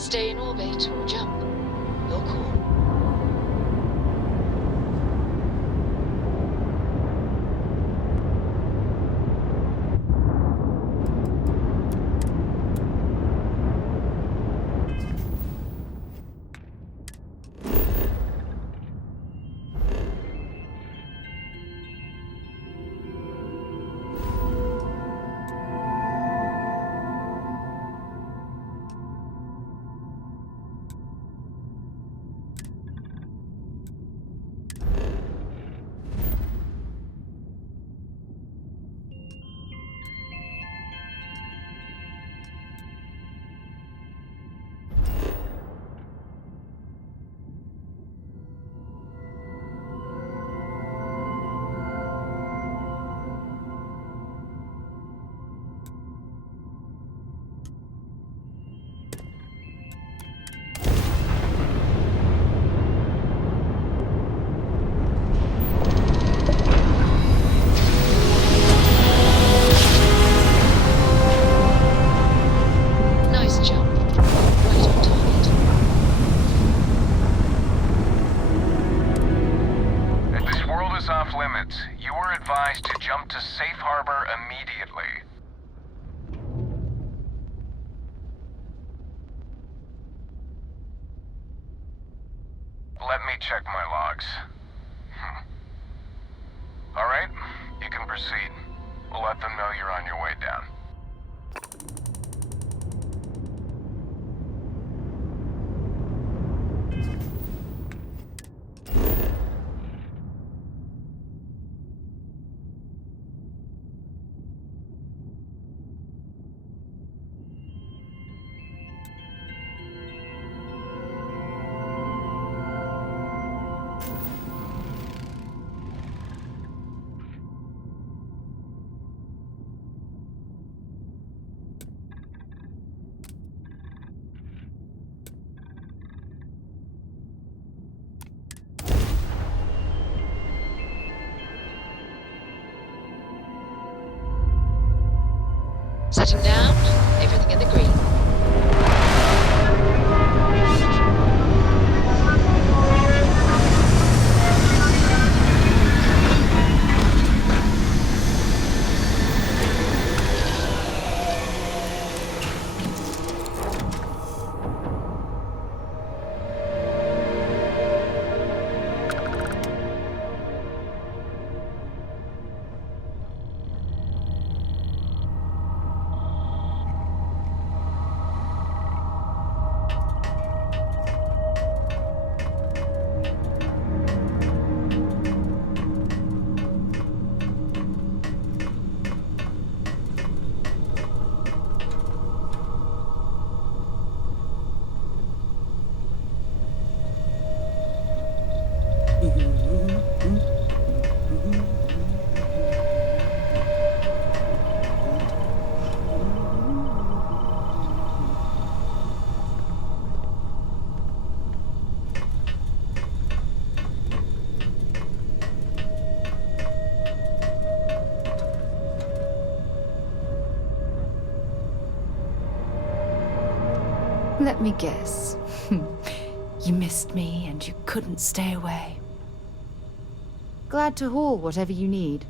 Stay in orbit or jump. Your call. You were advised to jump to safe harbor immediately. Let me check my logs. Alright, you can proceed. We'll let them know you're on your way down. Setting down, everything in the green. Let me guess. You missed me and you couldn't stay away. Glad to haul whatever you need.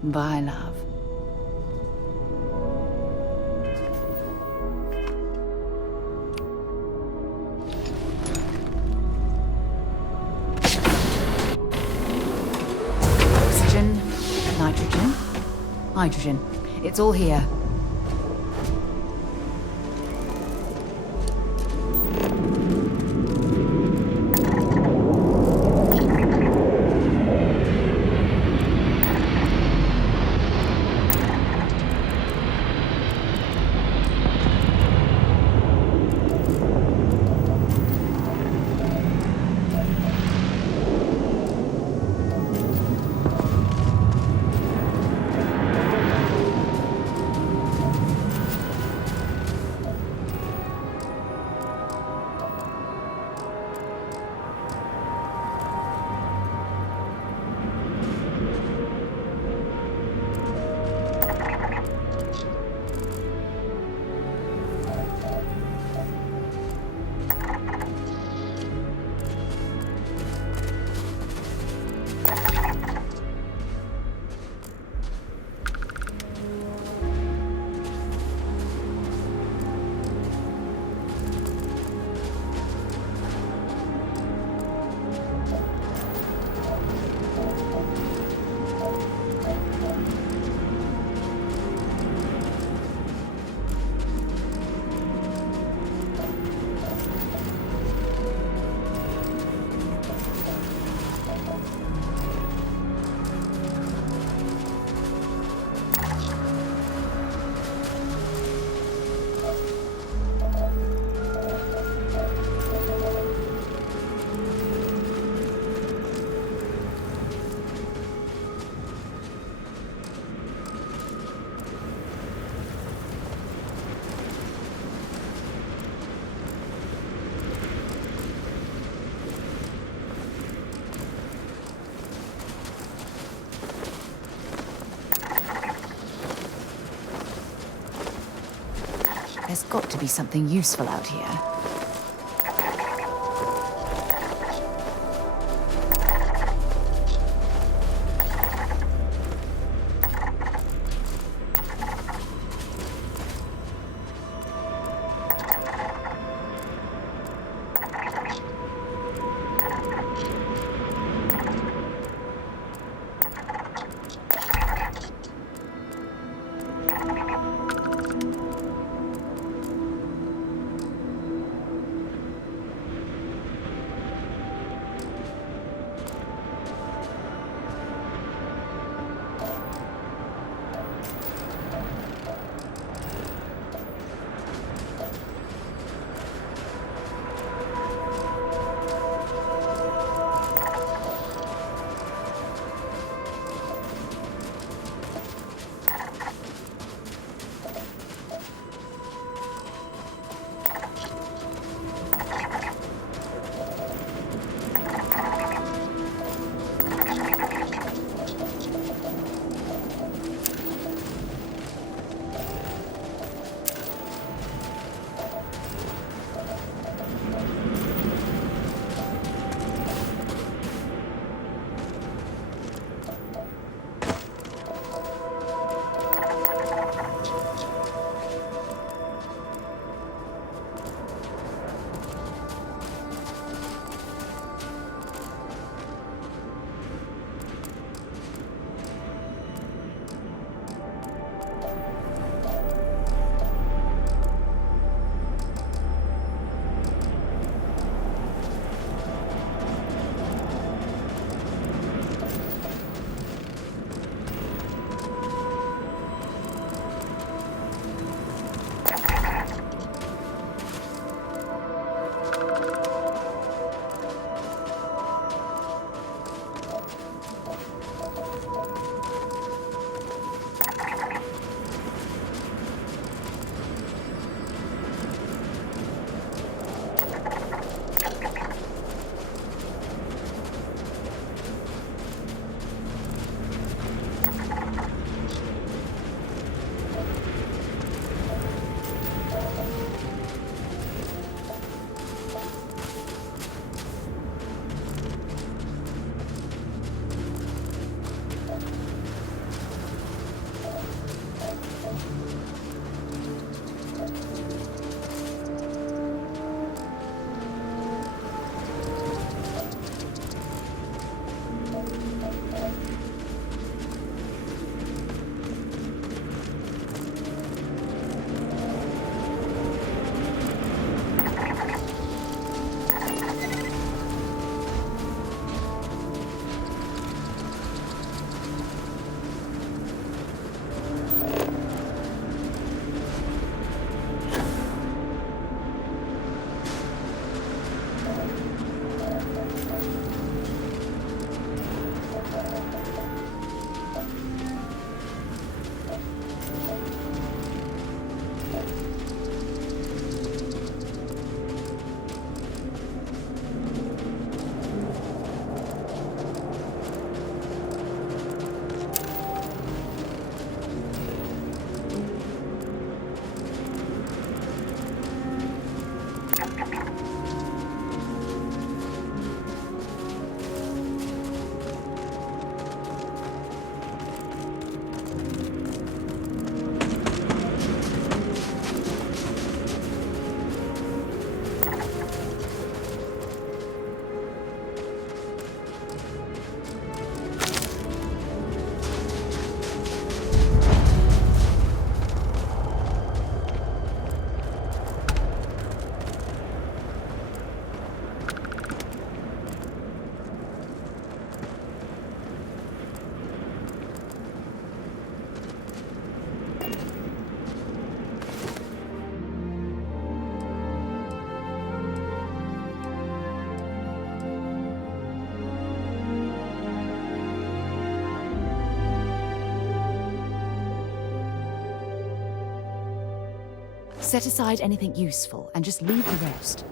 Bye, love. Oxygen, nitrogen, hydrogen. It's all here. There's got to be something useful out here. Set aside anything useful and just leave the rest.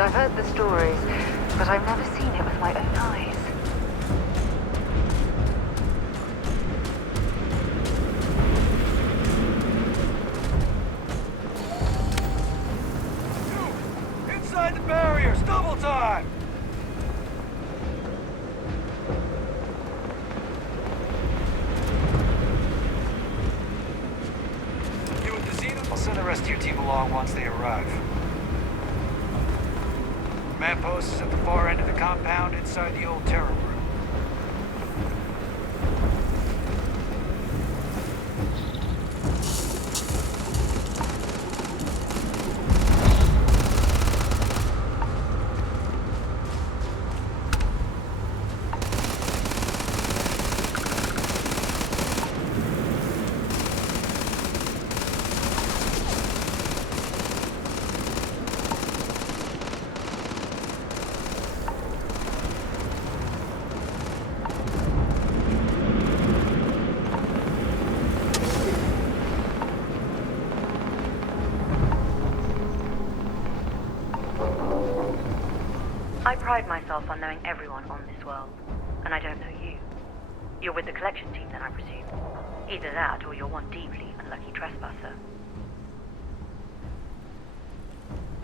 I've heard the stories, but I've never seen it with my own eyes. Inside the barriers, double time! You with the Xeno? I'll send the rest of your team along once they arrive. Command post is at the far end of the compound inside the old terror room. I pride myself on knowing everyone on this world, and I don't know you. You're with the collection team then, I presume. Either that, or you're one deeply unlucky trespasser.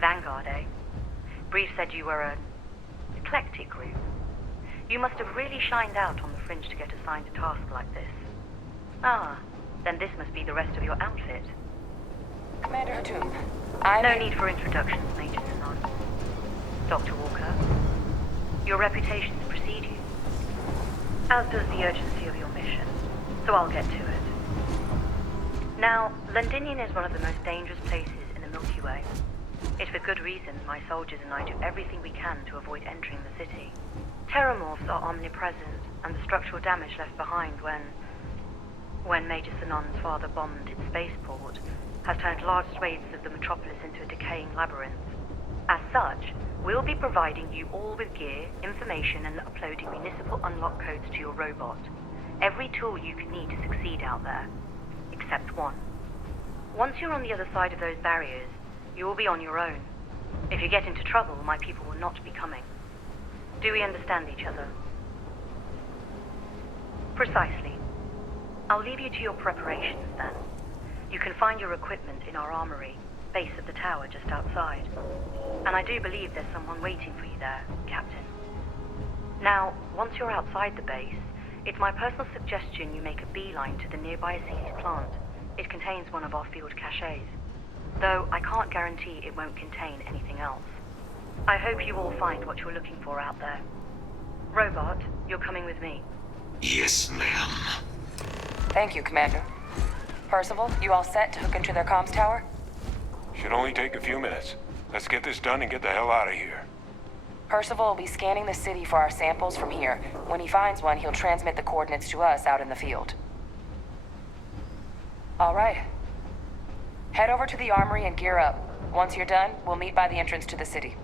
Vanguard, eh? Brief said you were an eclectic group. You must have really shined out on the fringe to get assigned a task like this. Ah, then this must be the rest of your outfit. Commander Hatum, No need for introductions, Major Sanon. Dr. Walker, your reputations precede you, as does the urgency of your mission, so I'll get to it. Now, Londinion is one of the most dangerous places in the Milky Way. It's for good reason my soldiers and I do everything we can to avoid entering the city. Terramorphs are omnipresent, and the structural damage left behind when Major Sanon's father bombed its spaceport has turned large swathes of the metropolis into a decaying labyrinth. As such, we'll be providing you all with gear, information, and uploading municipal unlock codes to your robot. Every tool you could need to succeed out there, except one. Once you're on the other side of those barriers, you will be on your own. If you get into trouble, my people will not be coming. Do we understand each other? Precisely. I'll leave you to your preparations then. You can find your equipment in our armory, base of the tower just outside. And I do believe there's someone waiting for you there, Captain. Now, once you're outside the base, it's my personal suggestion you make a beeline to the nearby Aceles plant. It contains one of our field caches. Though I can't guarantee it won't contain anything else. I hope you all find what you're looking for out there. Robot, you're coming with me. Yes, ma'am. Thank you, Commander. Percival, you all set to hook into their comms tower? Should only take a few minutes. Let's get this done and get the hell out of here. Percival will be scanning the city for our samples from here. When he finds one, he'll transmit the coordinates to us out in the field. All right. Head over to the armory and gear up. Once you're done, we'll meet by the entrance to the city.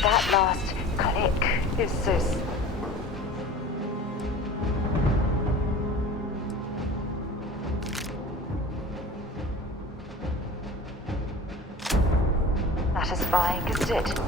That last click is so... satisfying, isn't it?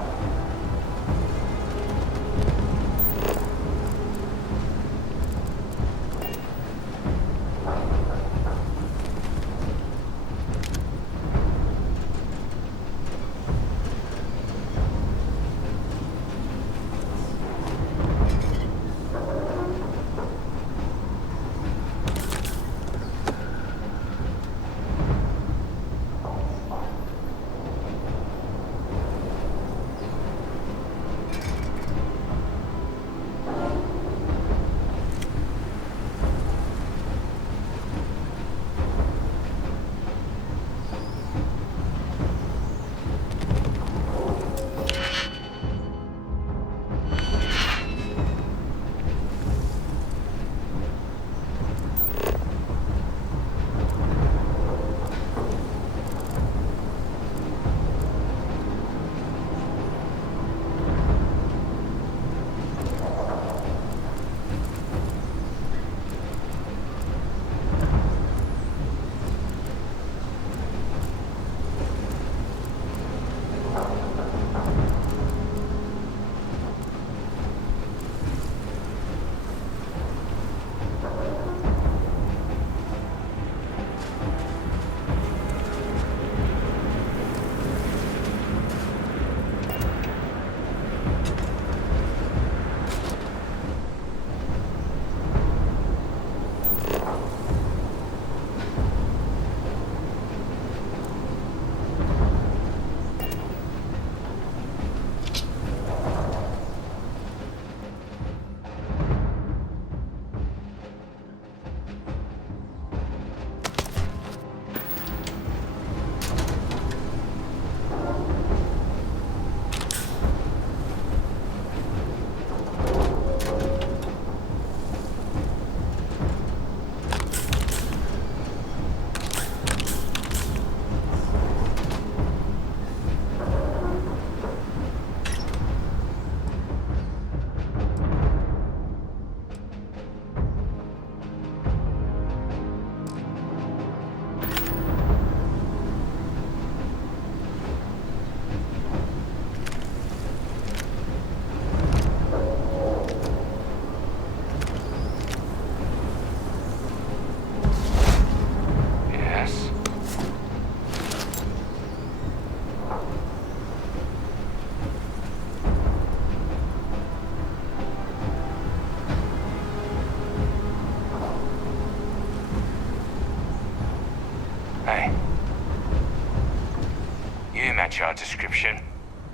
Our description.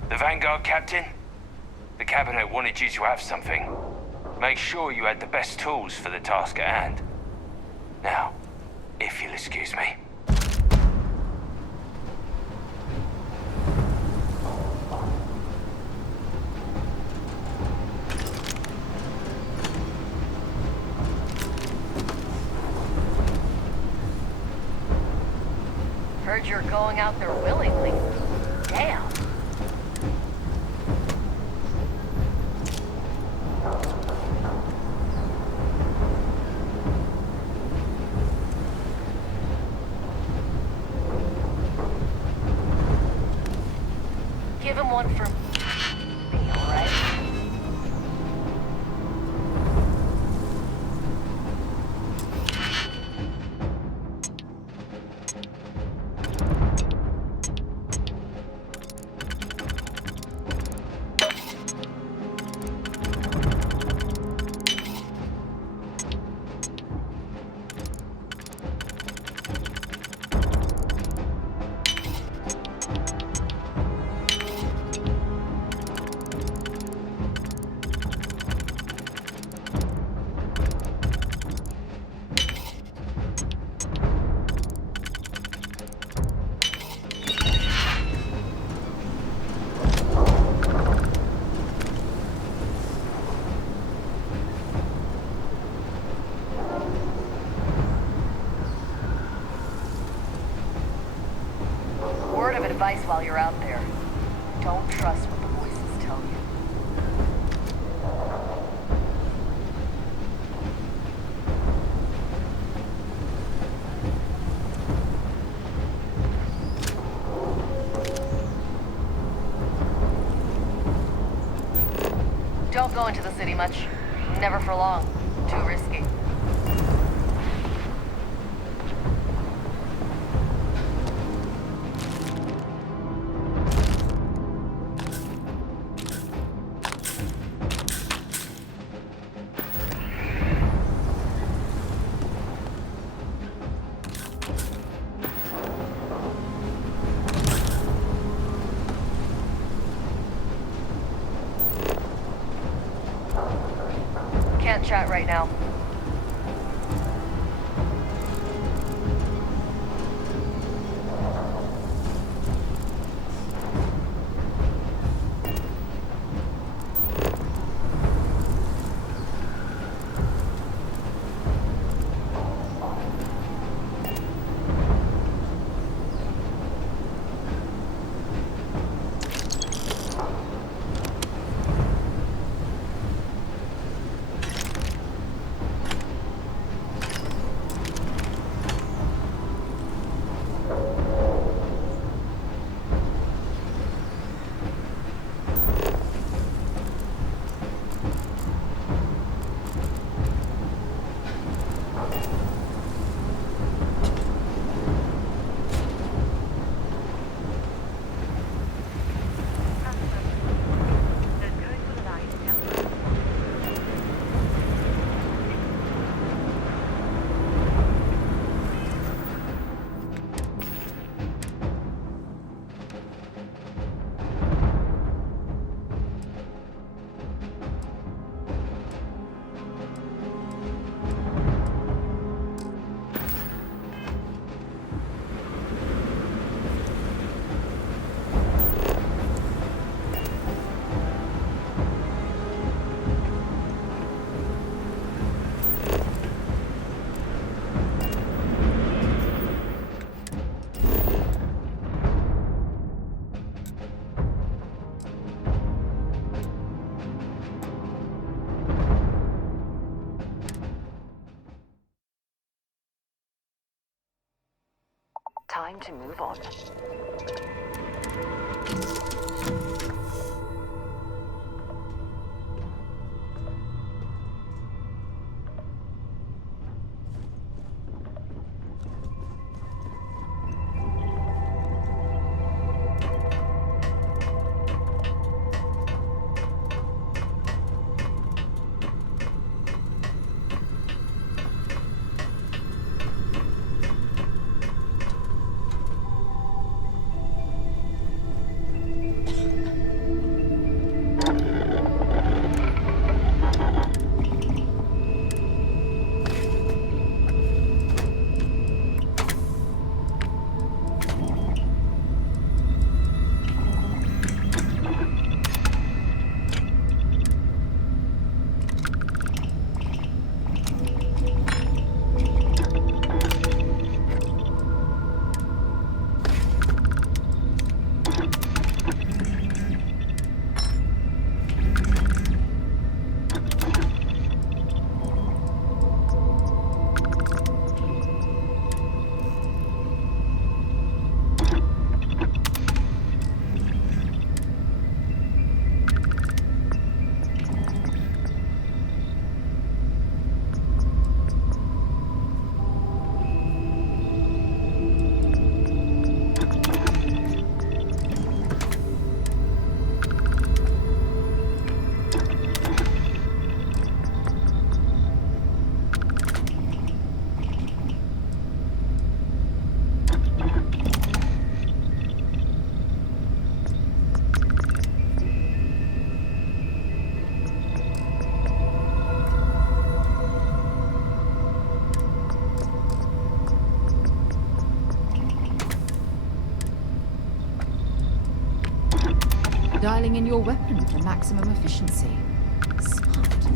The Vanguard captain? The cabinet wanted you to have something. Make sure you had the best tools for the task at hand. Now, if you'll excuse me. Heard you're going out there willingly. Damn. Give him one for me, all right? Advice while you're out there. Don't trust what the voices tell you. Don't go into the city much. Never for long. Too risky. Can't chat right now. Time to move on. Dialing in your weapon for maximum efficiency. Smart.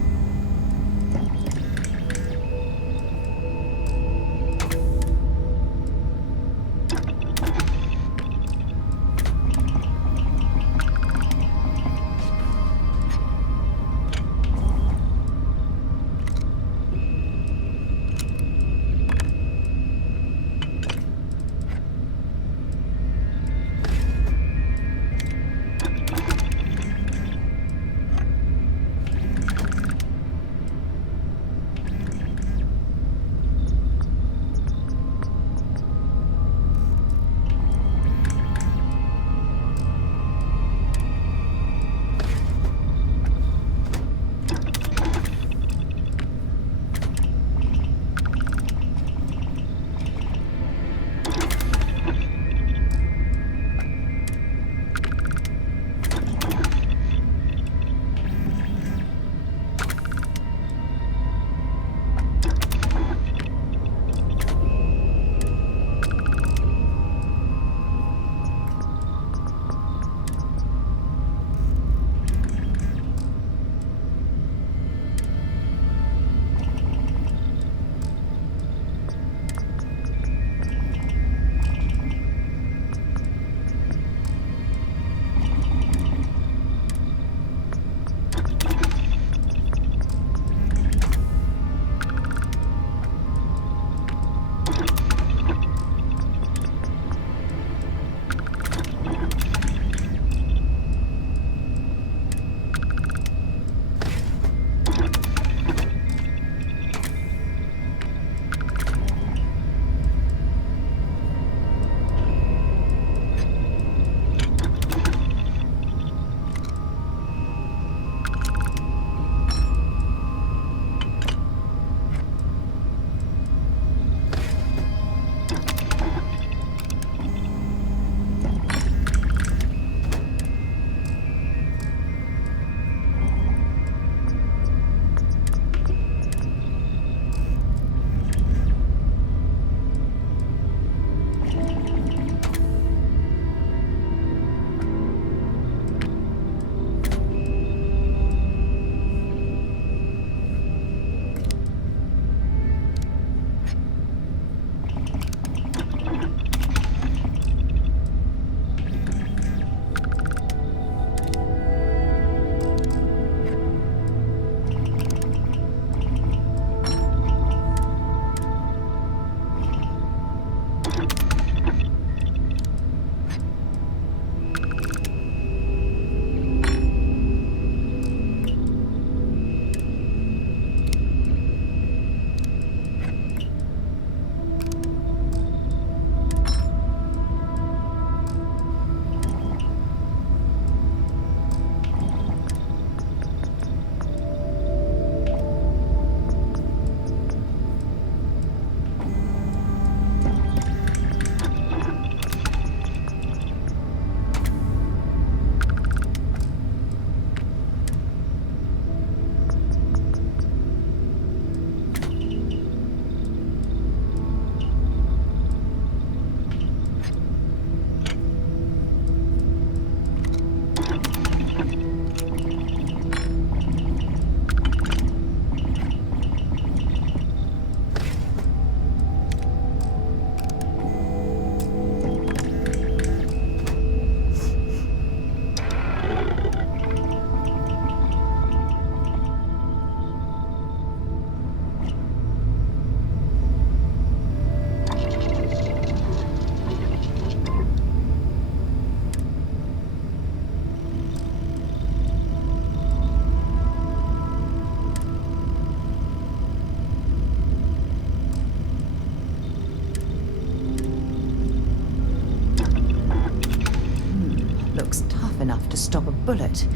stop a bullet,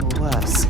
or worse.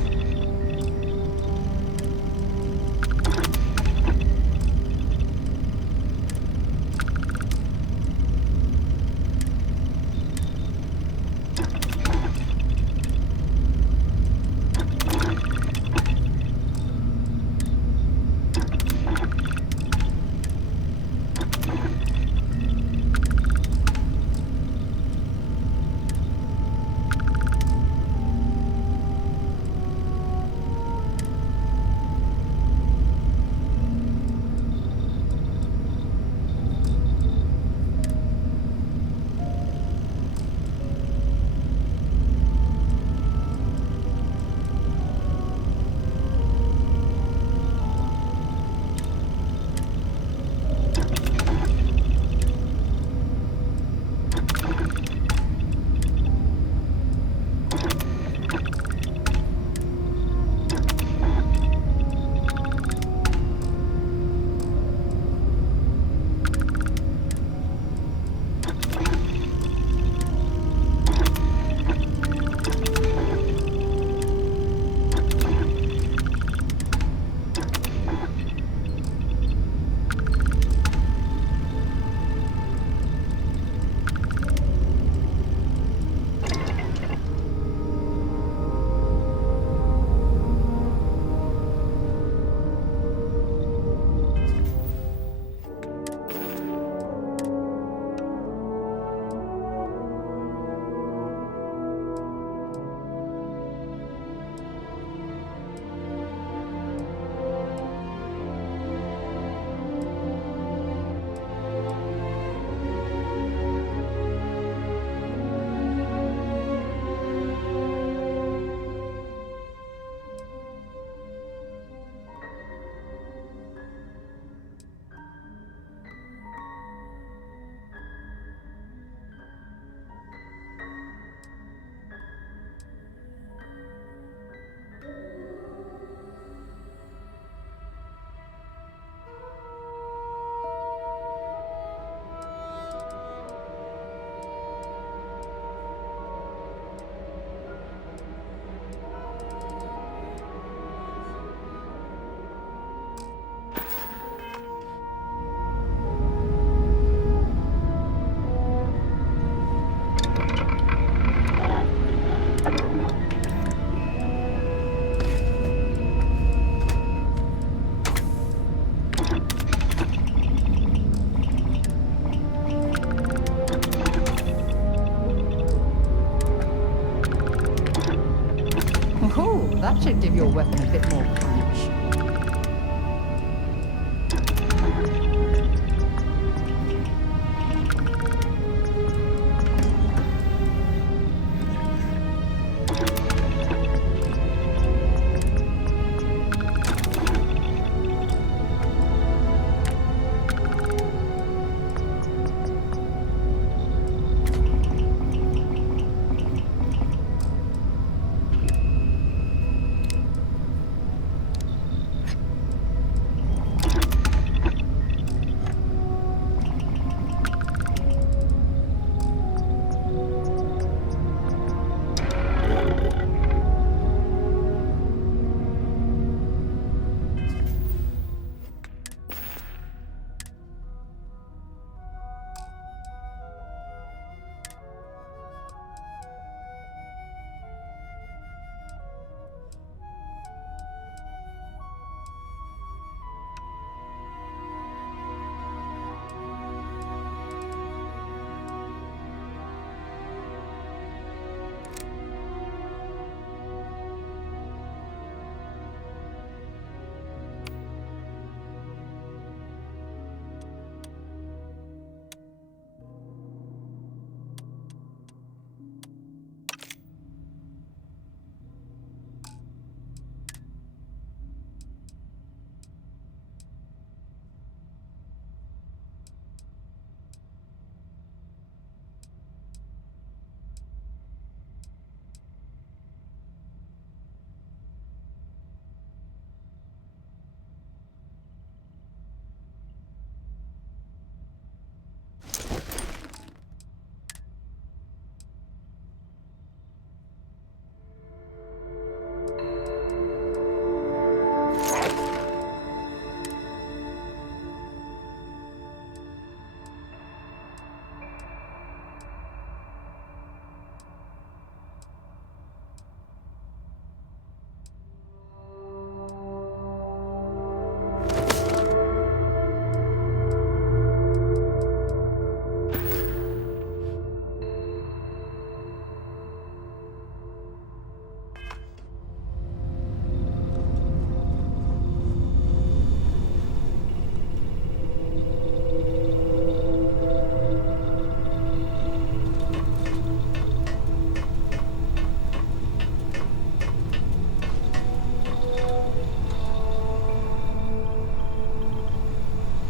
That should give your weapon a bit more punch.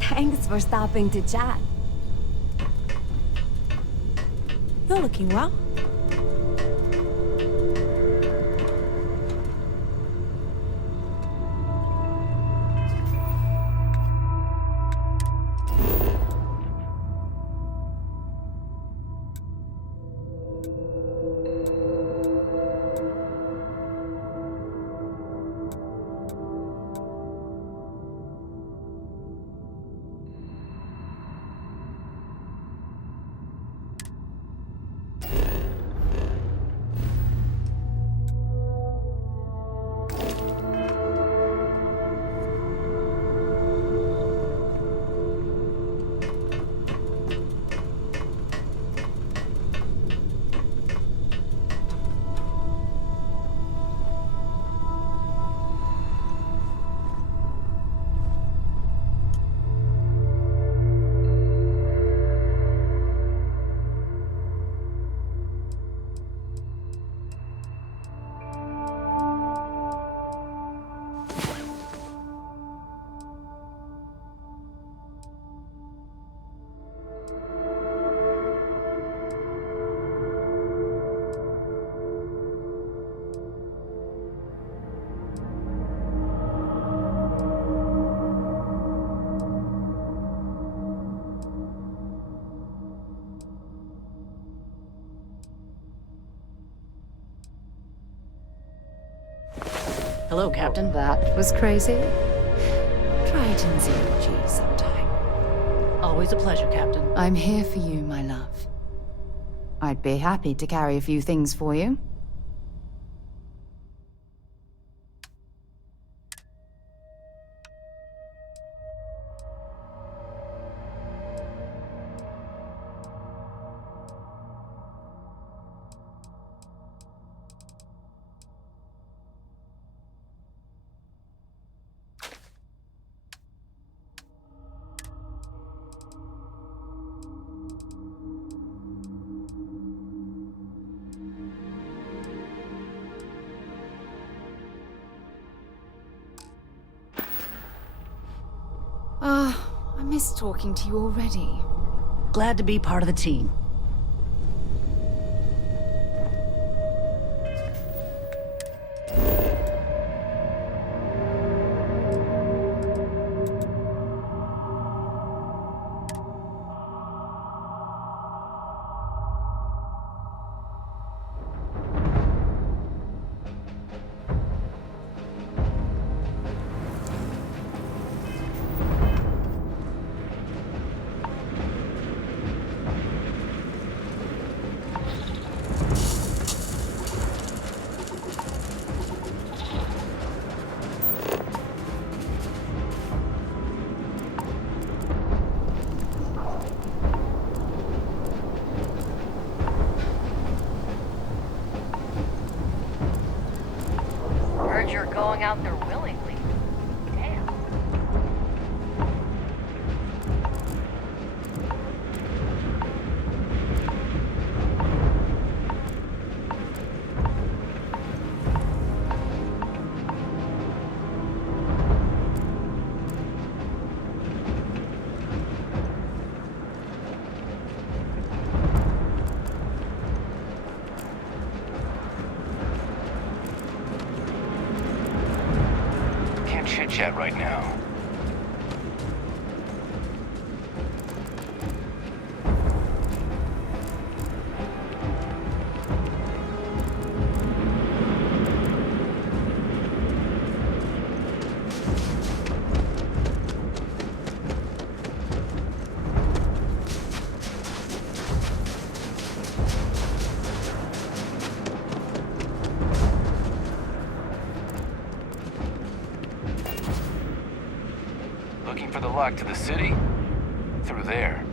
Thanks for stopping to chat. You're looking well. Hello, Captain. That was crazy. Try it in 0G sometime. Always a pleasure, Captain. I'm here for you, my love. I'd be happy to carry a few things for you. I miss talking to you already. Glad to be part of the team. Heard you're going out there willingly. Damn. Can't chit-chat right now. Looking for the lock to the city? Through there.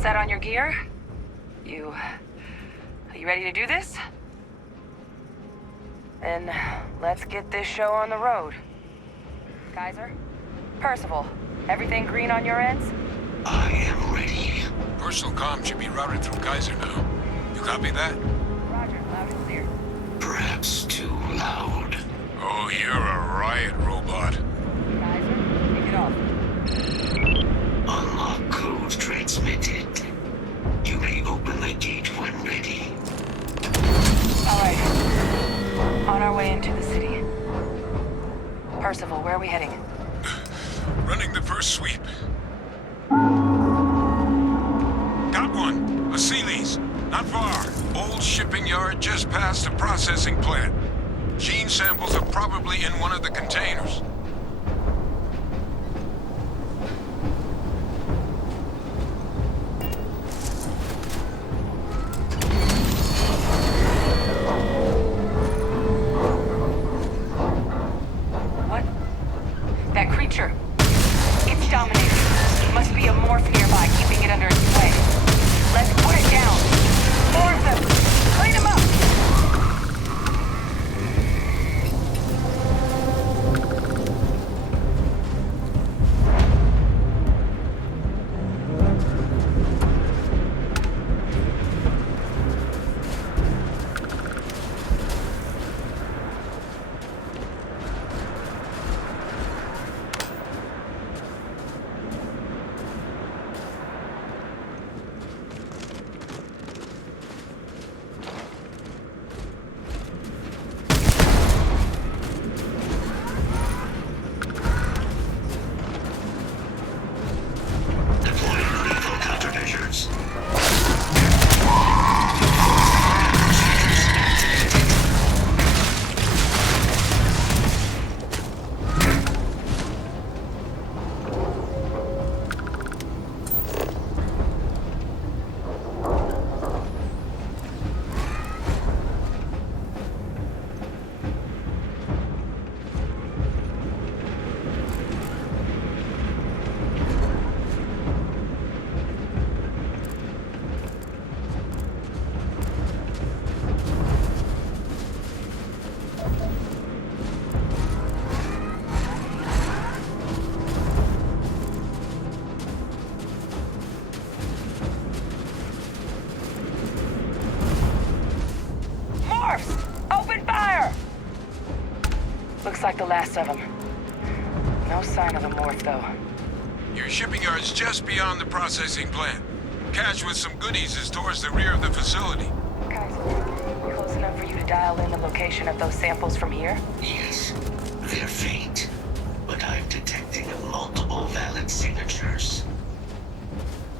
set on your gear? Are you ready to do this? Then let's get this show on the road. Kaiser? Percival, everything green on your ends? I am ready. Personal comm should be routed through Kaiser now. You copy that? Roger, loud and clear. Perhaps too loud. Oh, you're a riot robot. Kaiser, kick it off. Unlock code transmitted. You may open the gate when ready. Alright. On our way into the city. Percival, where are we heading? Running the first sweep. Got one. A sea lease. Not far. Old shipping yard just past the processing plant. Gene samples are probably in one of the containers. What? That creature. It's dominating. Must be a morph nearby, keeping it under its sway. Let's put it down. More of them. Clean them up. Looks like the last of them. No sign of the morph, though. Your shipping yard's just beyond the processing plant. Cache with some goodies is towards the rear of the facility. Kaiser, close enough for you to dial in the location of those samples from here? Yes, they're faint, but I'm detecting multiple valid signatures.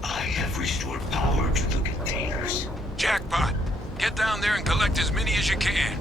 I have restored power to the containers. Jackpot! Get down there and collect as many as you can.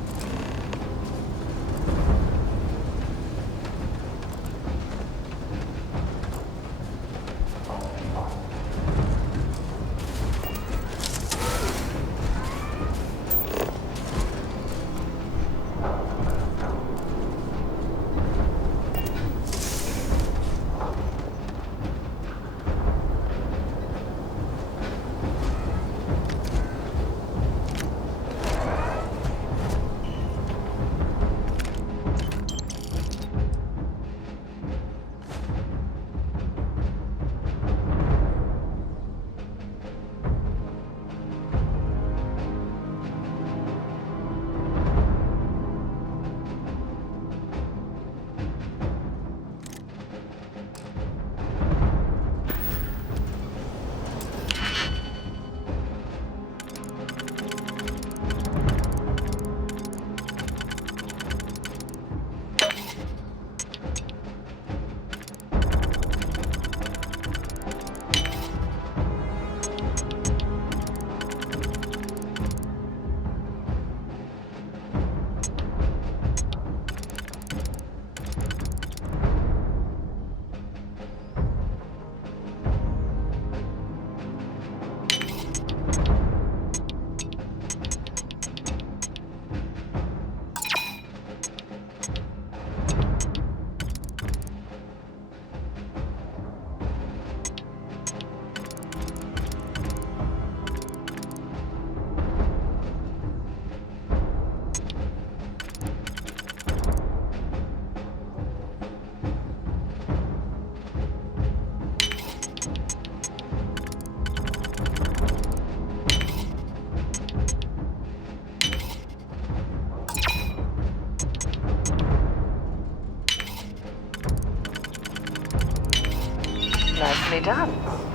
Nicely done.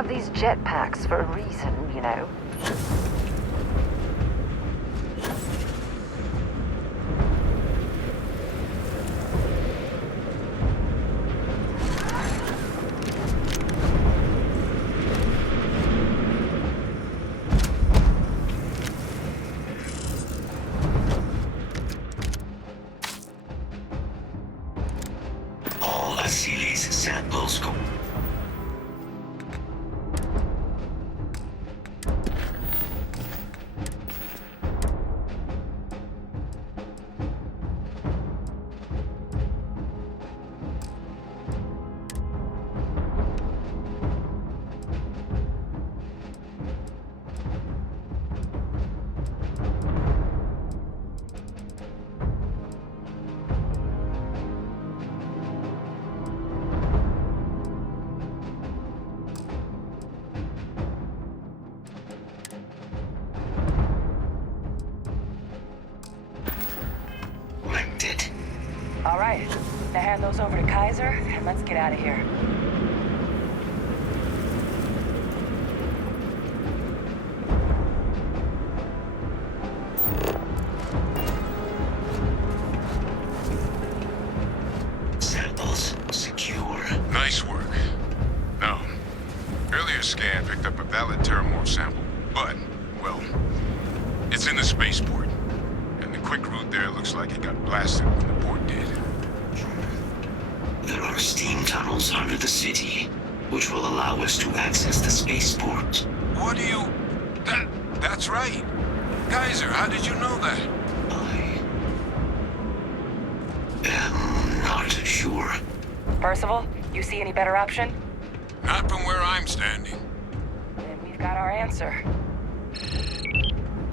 have these jetpacks for a reason, you know. All Asile's samples go. All right, now hand those over to Kaiser, and let's get out of here. Samples secure. Nice work. Now, earlier scan picked up a valid terramorph sample, but, well, it's in the spaceport. And the quick route there looks like it got blasted when the port did. There are steam tunnels under the city, which will allow us to access the spaceport. What do you... That's right. Kaiser, how did you know that? I'm not sure. Percival, you see any better option? Not from where I'm standing. Then we've got our answer.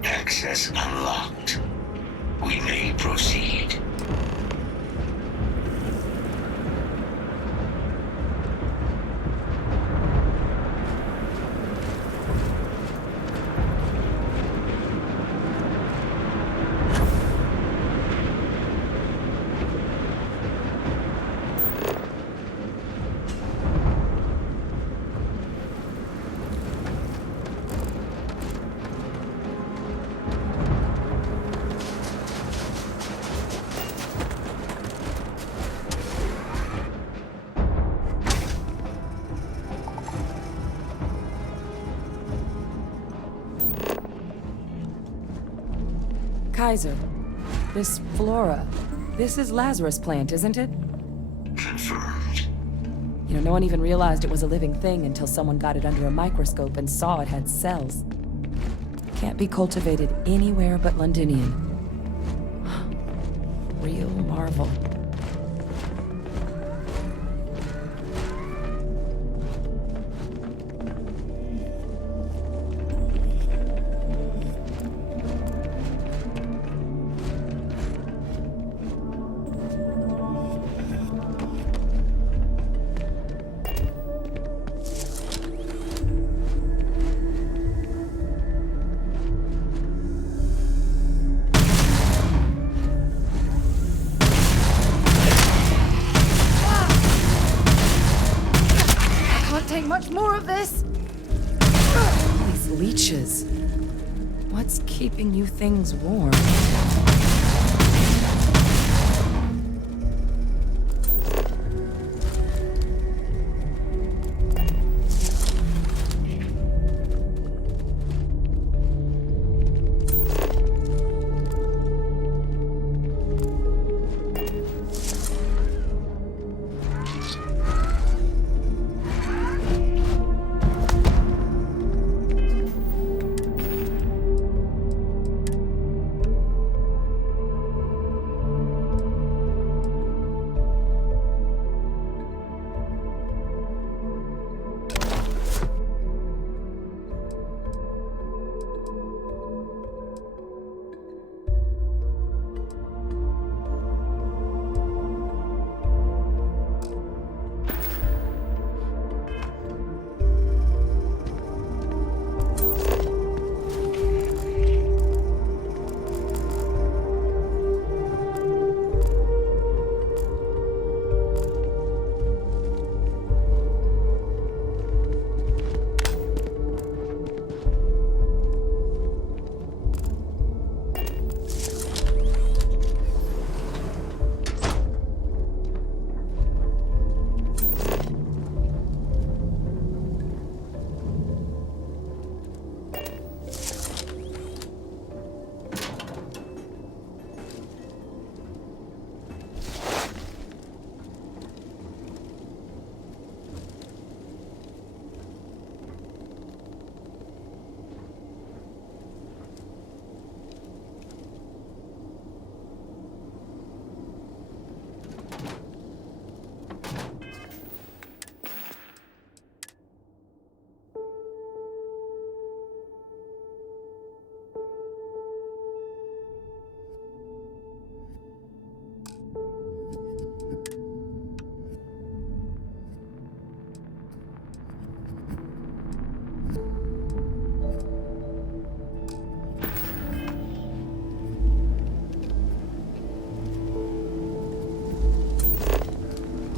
Access unlocked. We may proceed. Kaiser, this flora, this is Lazarus plant, isn't it? Confirmed. You know, no one even realized it was a living thing until someone got it under a microscope and saw it had cells. Can't be cultivated anywhere but Londinion. Real marvel. Much more of this? These leeches. What's keeping you things warm?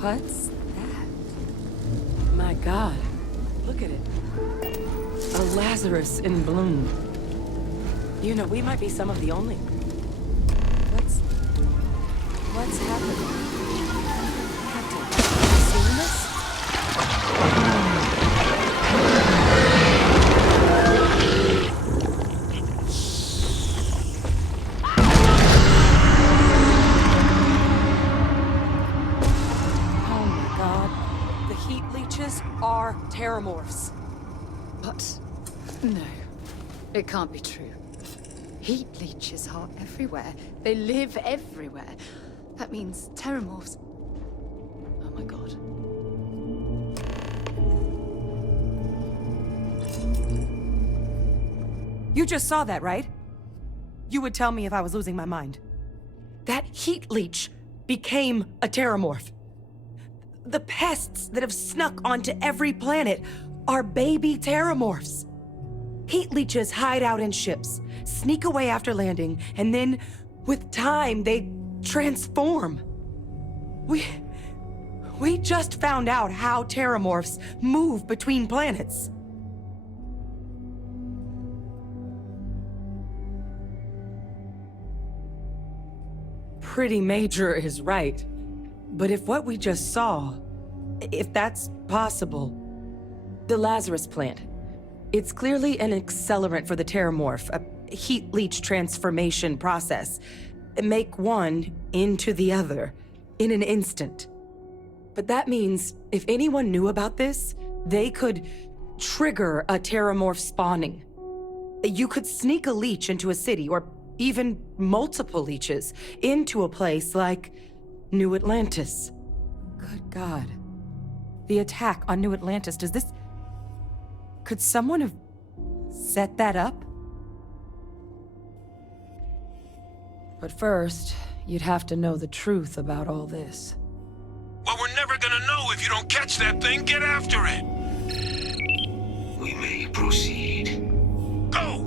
What's that? My God, look at it. A Lazarus in bloom. You know, we might be some of the only... What's happening? Captain, have you seen this? Oh my God. The heat leeches are terramorphs. What? No. It can't be true. Heat leeches are everywhere. They live everywhere. That means terramorphs. Oh my God. You just saw that, right? You would tell me if I was losing my mind. That heat leech became a terramorph. The pests that have snuck onto every planet are baby terramorphs. Heat leeches hide out in ships, sneak away after landing, and then, with time, they transform. We just found out how terramorphs move between planets. Pretty Major is right. But if what we just saw, if that's possible... The Lazarus plant. It's clearly an accelerant for the terramorph, a heat leech transformation process. Make one into the other in an instant. But that means if anyone knew about this, they could trigger a terramorph spawning. You could sneak a leech into a city, or even multiple leeches, into a place like New Atlantis. Good God. The attack on New Atlantis, does this... Could someone have set that up? But first, you'd have to know the truth about all this. Well, we're never gonna know if you don't catch that thing. Get after it. We may proceed. Go!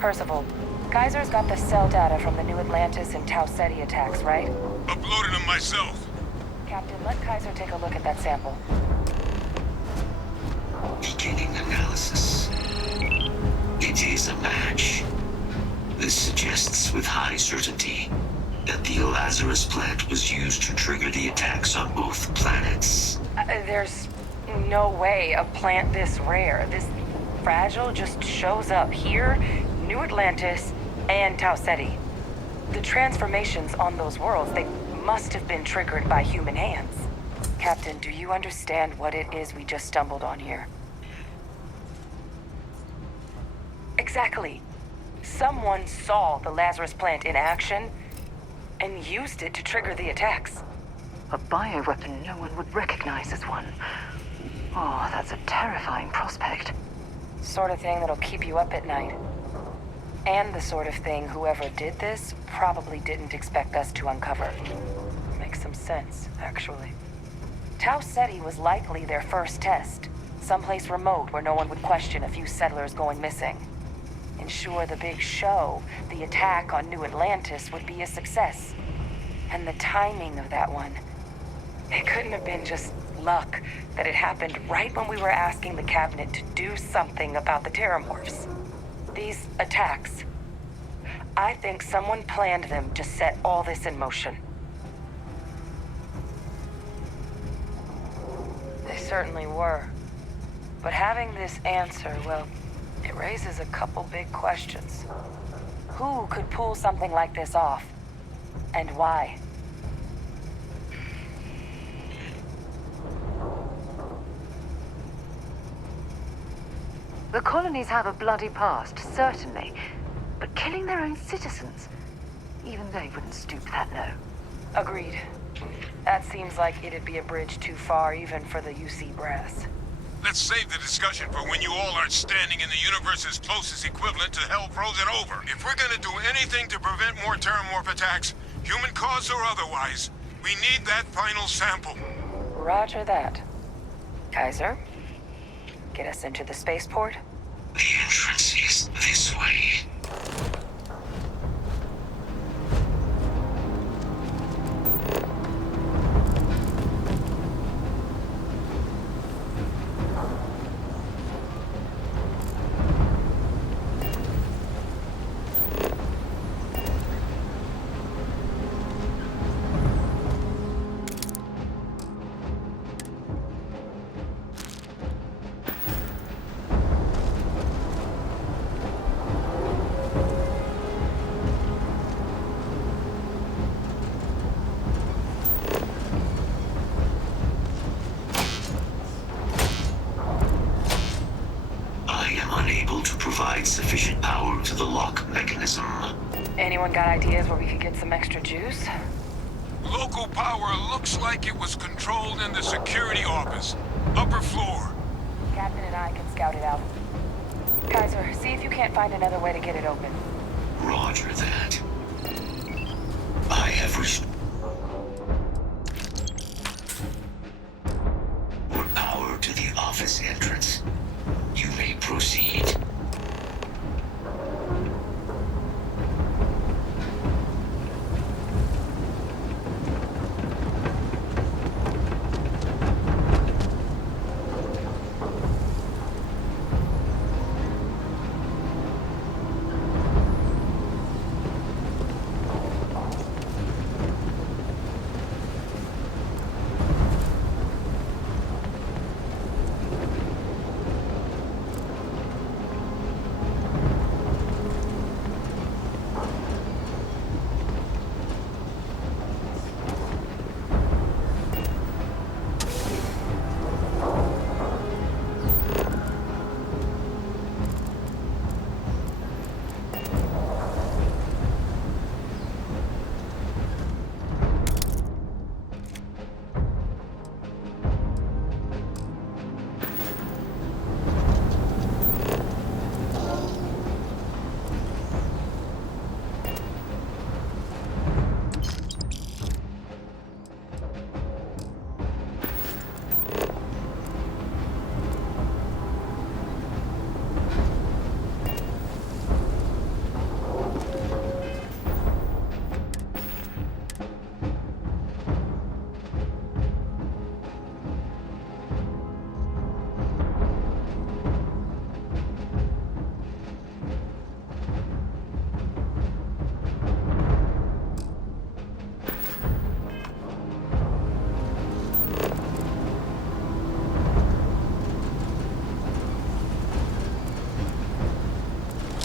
Percival, Geyser's got the cell data from the New Atlantis and Tau Ceti attacks, right? Uploaded them myself. Captain, let Kaiser take a look at that sample. Beginning analysis. It is a match. This suggests with high certainty that the Lazarus plant was used to trigger the attacks on both planets. There's no way a plant this rare, this fragile, just shows up here, New Atlantis, and Tau Ceti. The transformations on those worlds, they must have been triggered by human hands. Captain, do you understand what it is we just stumbled on here? Exactly. Someone saw the Lazarus plant in action and used it to trigger the attacks. A bioweapon no one would recognize as one. Oh, that's a terrifying prospect. Sort of thing that'll keep you up at night. And the sort of thing whoever did this probably didn't expect us to uncover. Makes some sense, actually. Tau Ceti was likely their first test. Someplace remote where no one would question a few settlers going missing. Ensure the big show, the attack on New Atlantis, would be a success. And the timing of that one. It couldn't have been just luck that it happened right when we were asking the cabinet to do something about the terramorphs. These attacks. I think someone planned them to set all this in motion. They certainly were. But having this answer, well, it raises a couple big questions. Who could pull something like this off? And why? The colonies have a bloody past, certainly. But killing their own citizens, even they wouldn't stoop that low. Agreed. That seems like it'd be a bridge too far even for the UC brass. Let's save the discussion for when you all aren't standing in the universe's closest equivalent to hell frozen over. If we're gonna do anything to prevent more terramorph attacks, human cause or otherwise, we need that final sample. Roger that. Kaiser, get us into the spaceport? The entrance is this way. Sufficient power to the lock mechanism. Anyone got ideas where we could get some extra juice? Local power looks like it was controlled in the security office. Upper floor. Captain and I can scout it out. Kaiser, see if you can't find another way to get it open. Roger that. I have power to the office entrance. You may proceed.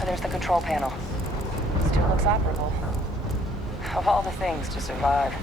There's the control panel. Still looks operable. Of all the things to survive.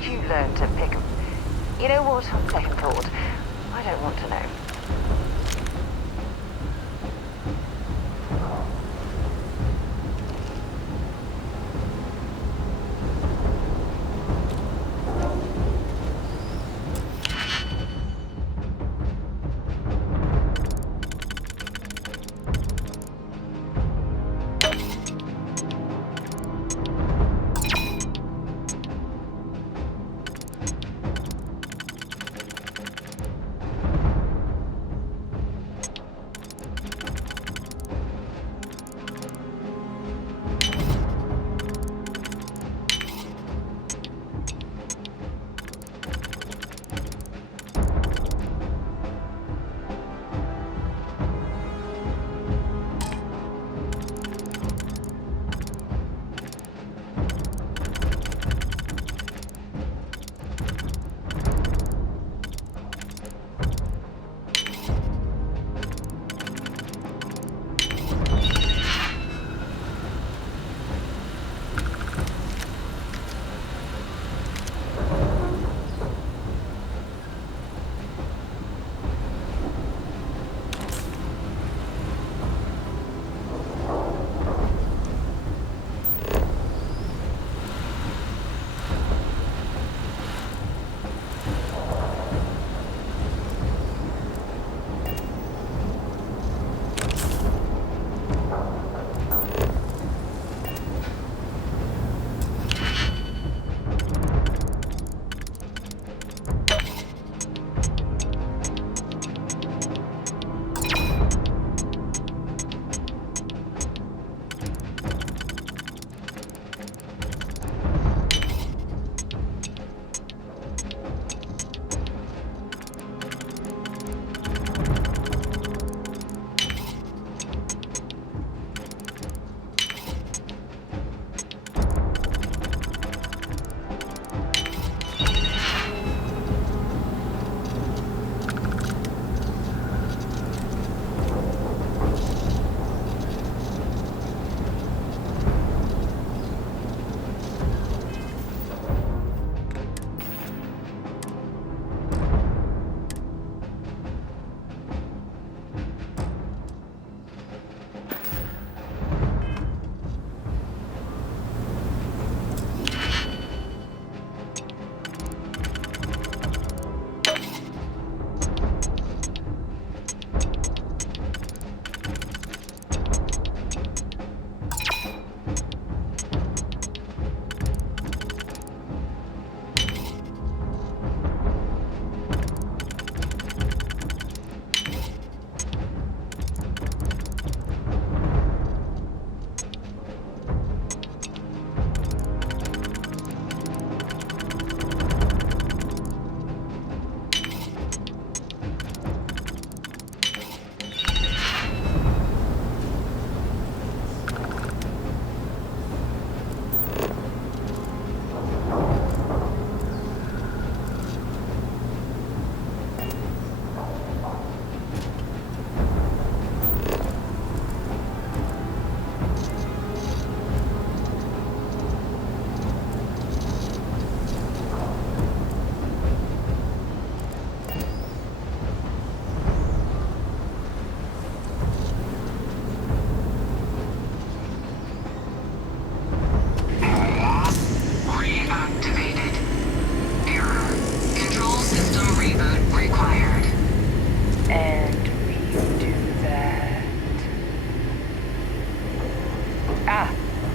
did you learn to pick 'em? You know what, on second thought, I don't want to know.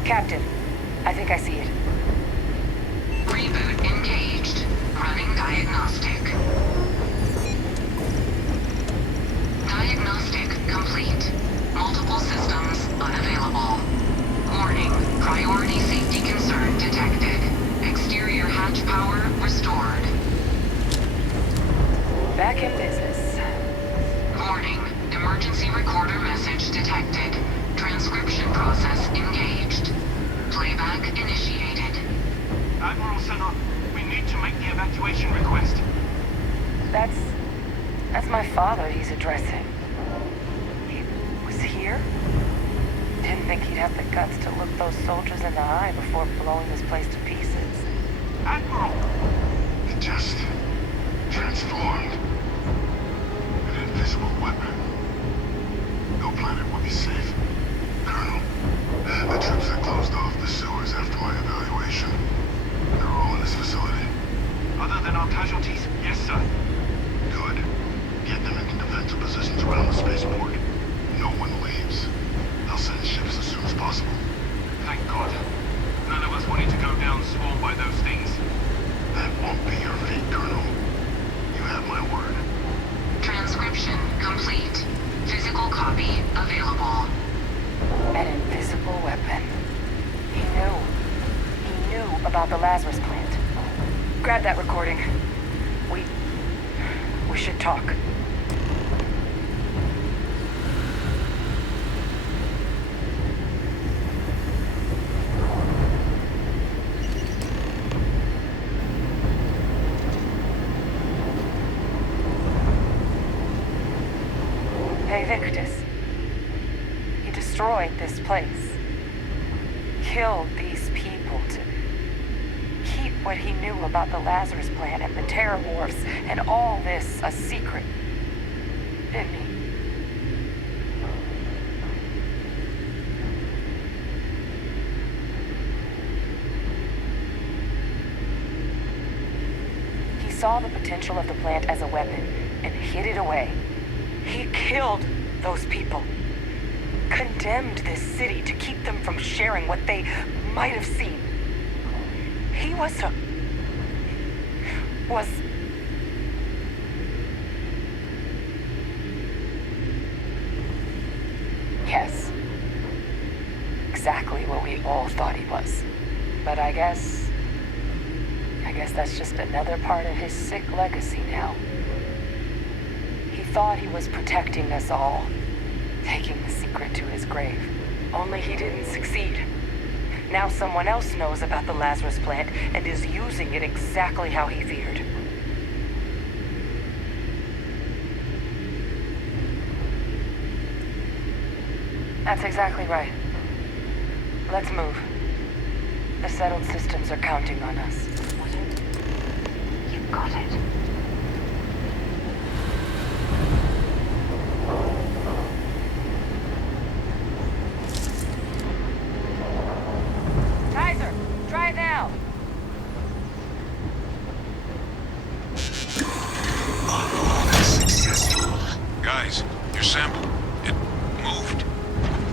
Captain, I think I see it. Reboot engaged. Running diagnostic. Diagnostic complete. Multiple systems unavailable. Warning, priority safety concern detected. Exterior hatch power restored. Back in business. Warning, emergency recorder message detected. Transcription process engaged. Playback initiated. Admiral Senna, we need to make the evacuation request. That's my father he's addressing. He was here? Didn't think he'd have the guts to look those soldiers in the eye before blowing this place to pieces. Admiral, casualties? Yes, sir. Good. Get them into defensive positions around the spaceport. No one leaves. I'll send ships as soon as possible. Thank God. None of us wanted to go down swarmed by those things. That won't be your fate, Colonel. You have my word. Transcription complete. Physical copy available. An invisible weapon. He knew. He knew about the Lazarus plant. Grab that recording. We should talk. Hey, Victus. He destroyed this place. Killed these people to keep what he knew about the Lazarus plant and the Terramorphs and all this a secret. Didn't he? He saw the potential of the plant as a weapon and hid it away. He killed those people. Condemned this city to keep them from sharing what they might have seen. He was yes. Exactly what we all thought he was. But I guess that's just another part of his sick legacy now. He thought he was protecting us all, taking the secret to his grave. Only he didn't succeed. Now someone else knows about the Lazarus plant and is using it exactly how he feared. That's exactly right. Let's move. The settled systems are counting on us. You've got it. Kaiser, try now. Guys, your sample, it moved.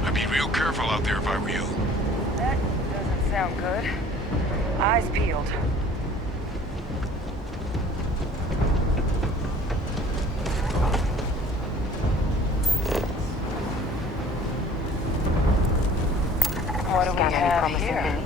I'd be real careful out there if I were you. That doesn't sound good. Eyes peeled. What do we have here?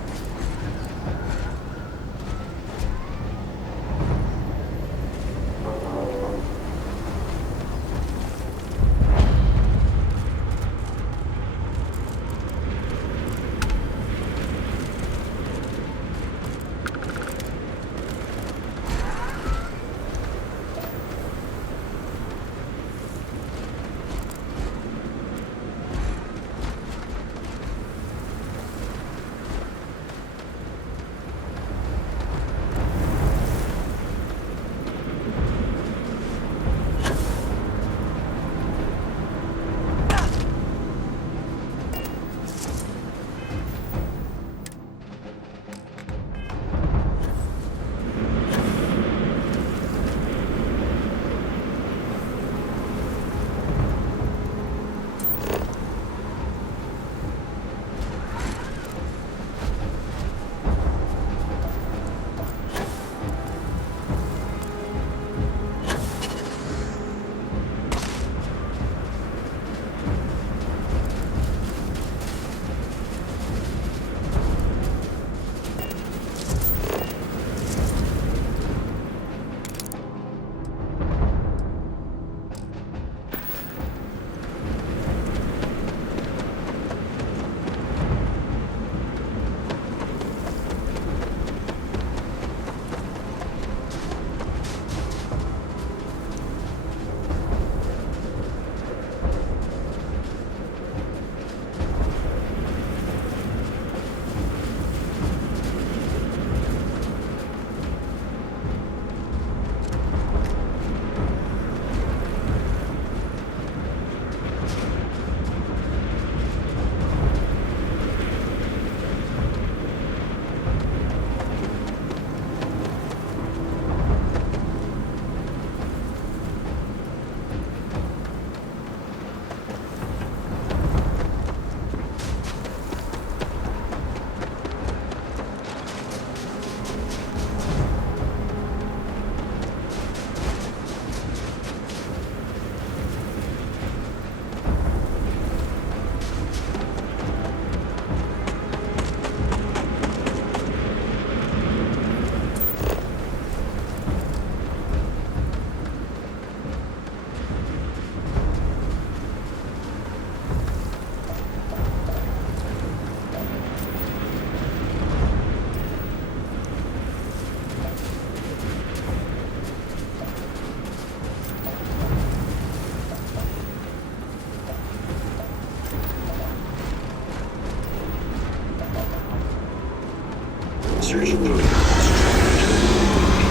search protocols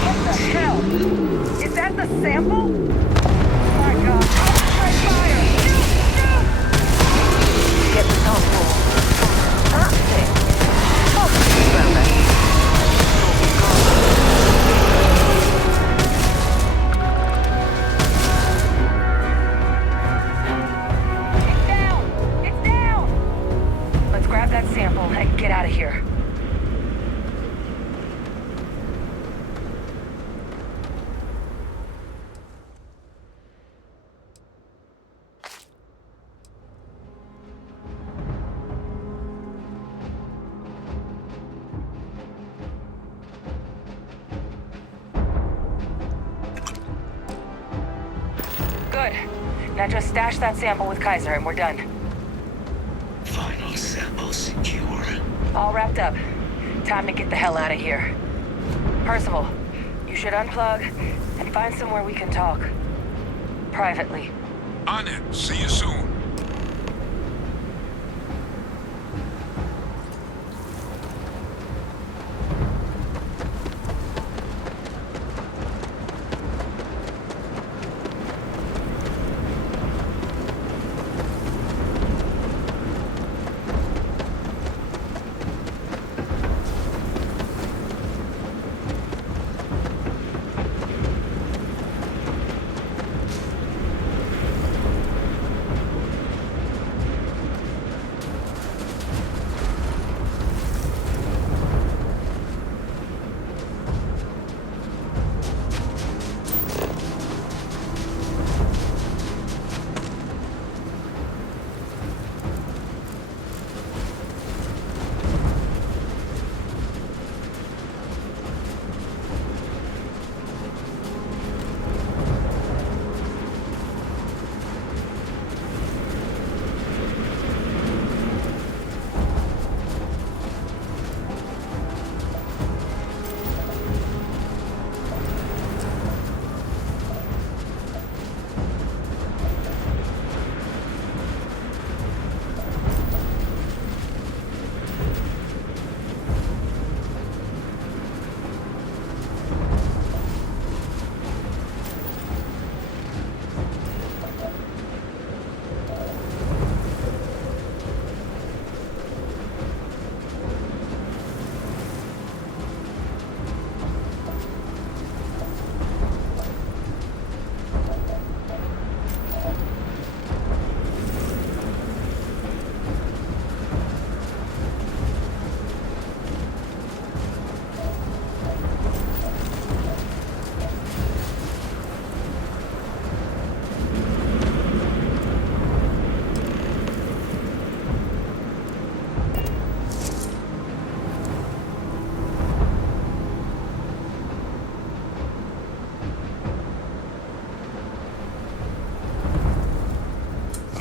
What the hell? Is that the sample? My God, concentrate fire! Shoot! Get the sample from that thing. Well then. It's down! It's down! Let's grab that sample and get out of here. Good. Now just stash that sample with Kaiser and we're done. Final sample secure. All wrapped up. Time to get the hell out of here. Percival, you should unplug and find somewhere we can talk. Privately. On it. See you soon.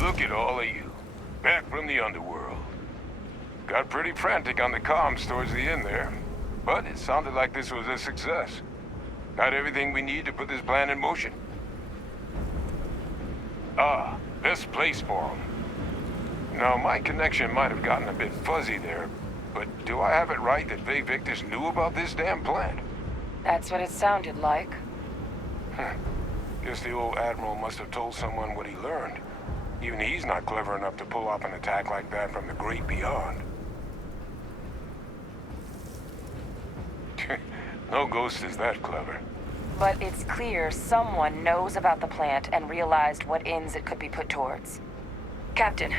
Look at all of you. Back from the underworld. Got pretty frantic on the comms towards the end there. But it sounded like this was a success. Got everything we need to put this plan in motion. Ah, best place for them. Now, my connection might have gotten a bit fuzzy there, but do I have it right that Faye Victus knew about this damn plant? That's what it sounded like. Guess the old Admiral must have told someone what he learned. Even he's not clever enough to pull off an attack like that from the great beyond. No ghost is that clever. But it's clear someone knows about the plant and realized what ends it could be put towards. Captain,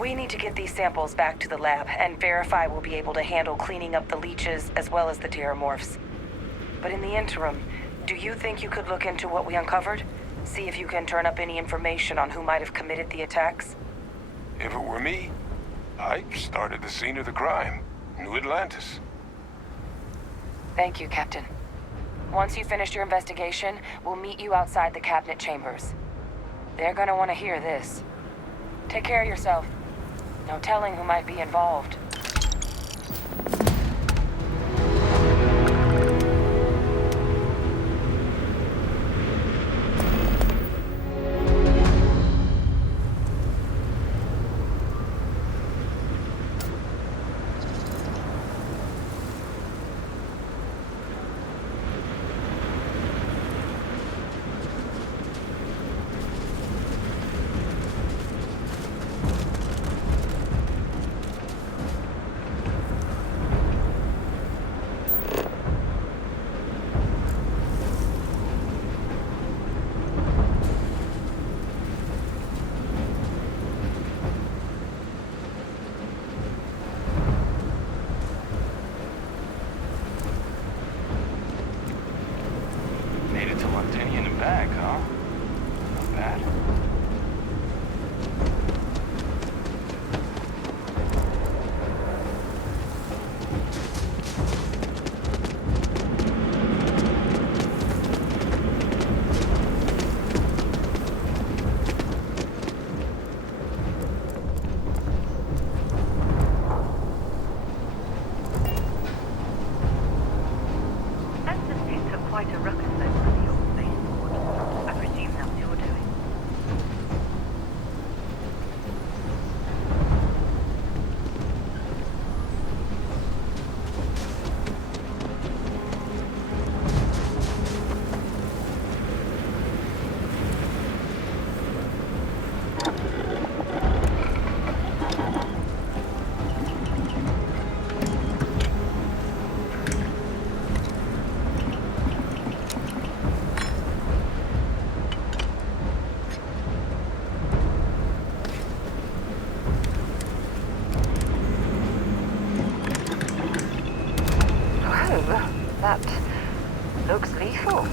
we need to get these samples back to the lab and verify we'll be able to handle cleaning up the leeches as well as the terramorphs. But in the interim, do you think you could look into what we uncovered? See if you can turn up any information on who might have committed the attacks? If it were me, I'd start at the scene of the crime, New Atlantis. Thank you, Captain. Once you've finished your investigation, we'll meet you outside the cabinet chambers. They're gonna want to hear this. Take care of yourself. No telling who might be involved. Londinion and back, huh? Not bad. Quite a ruckus over the old spaceport. I presume that's your doing. That looks lethal.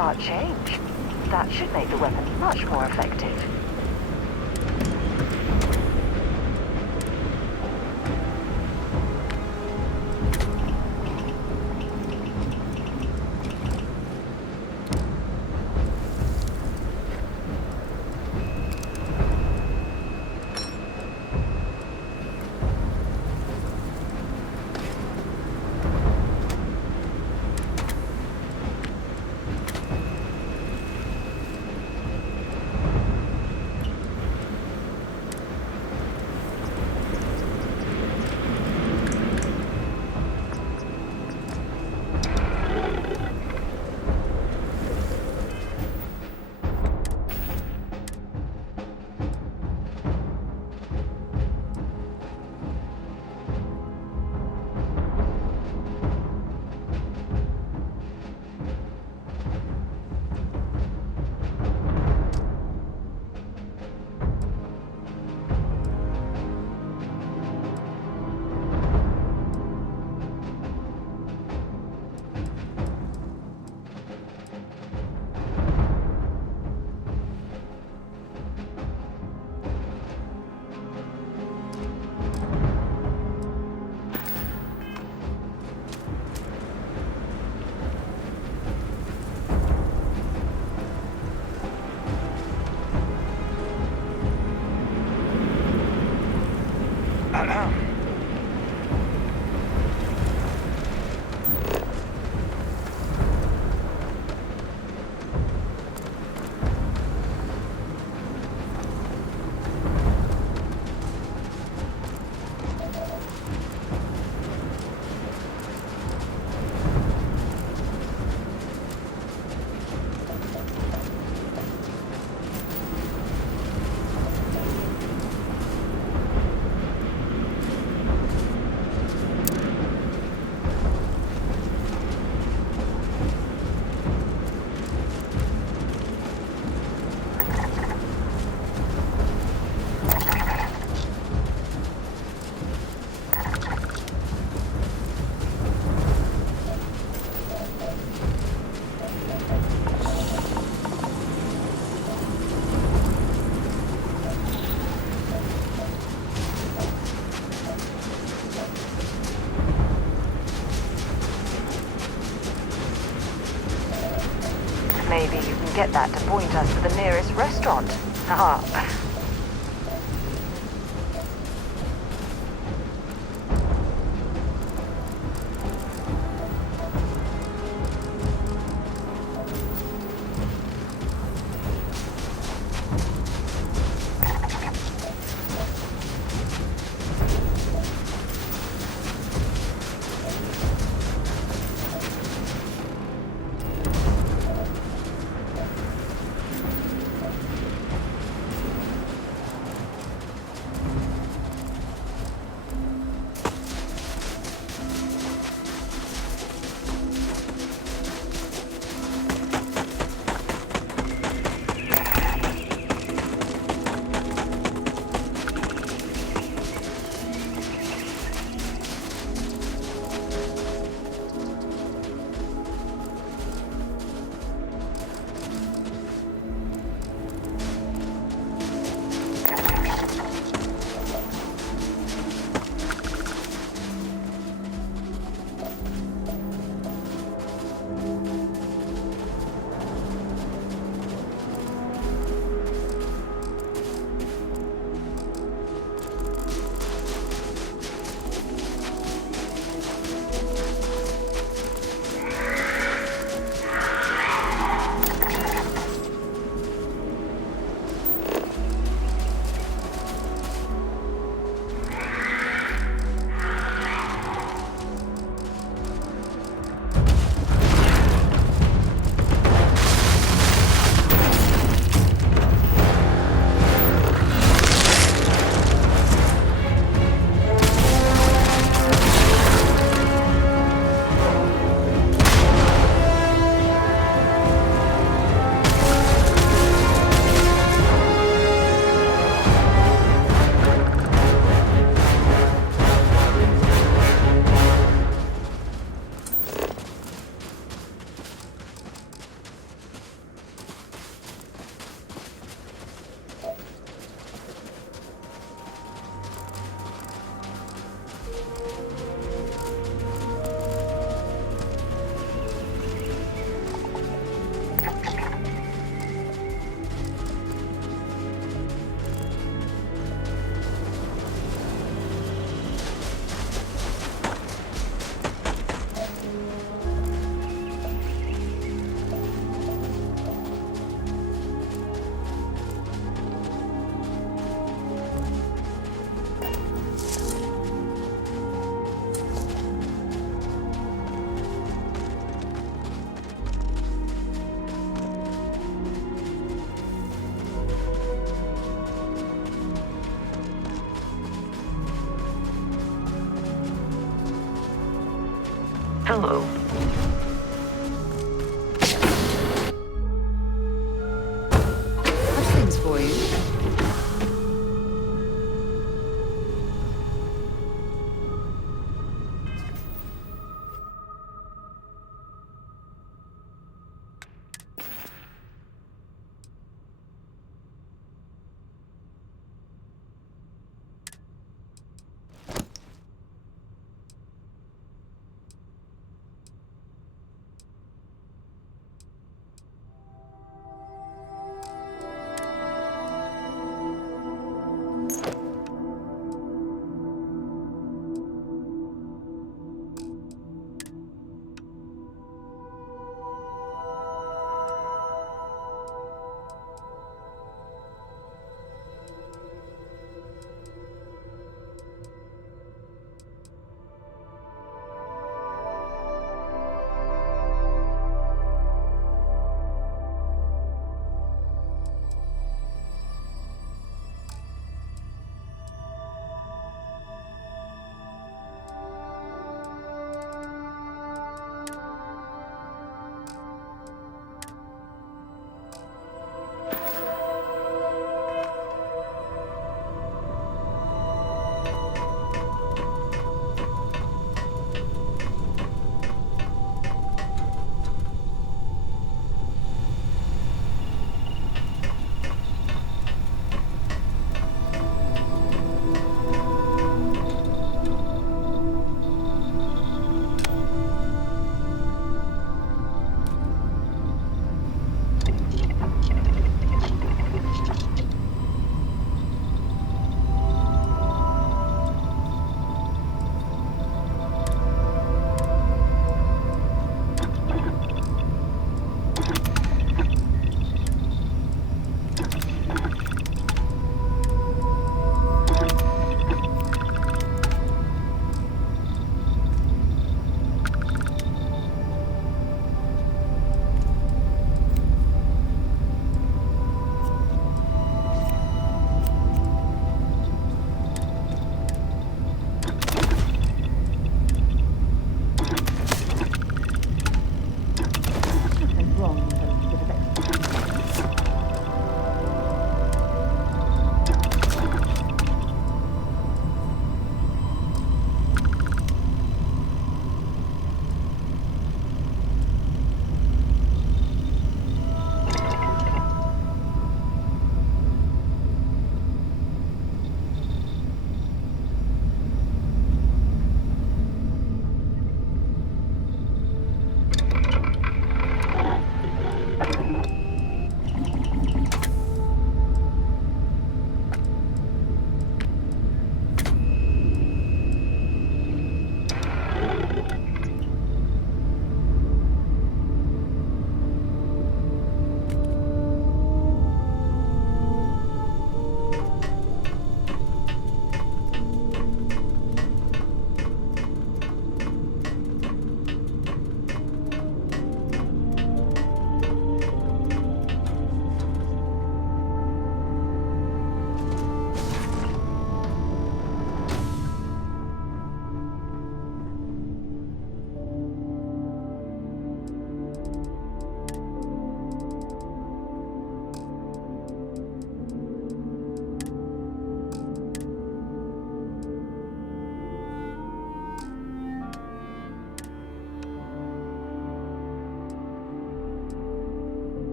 smart change. That should make the weapon much more effective. Maybe you can get that to point us to the nearest restaurant. Haha.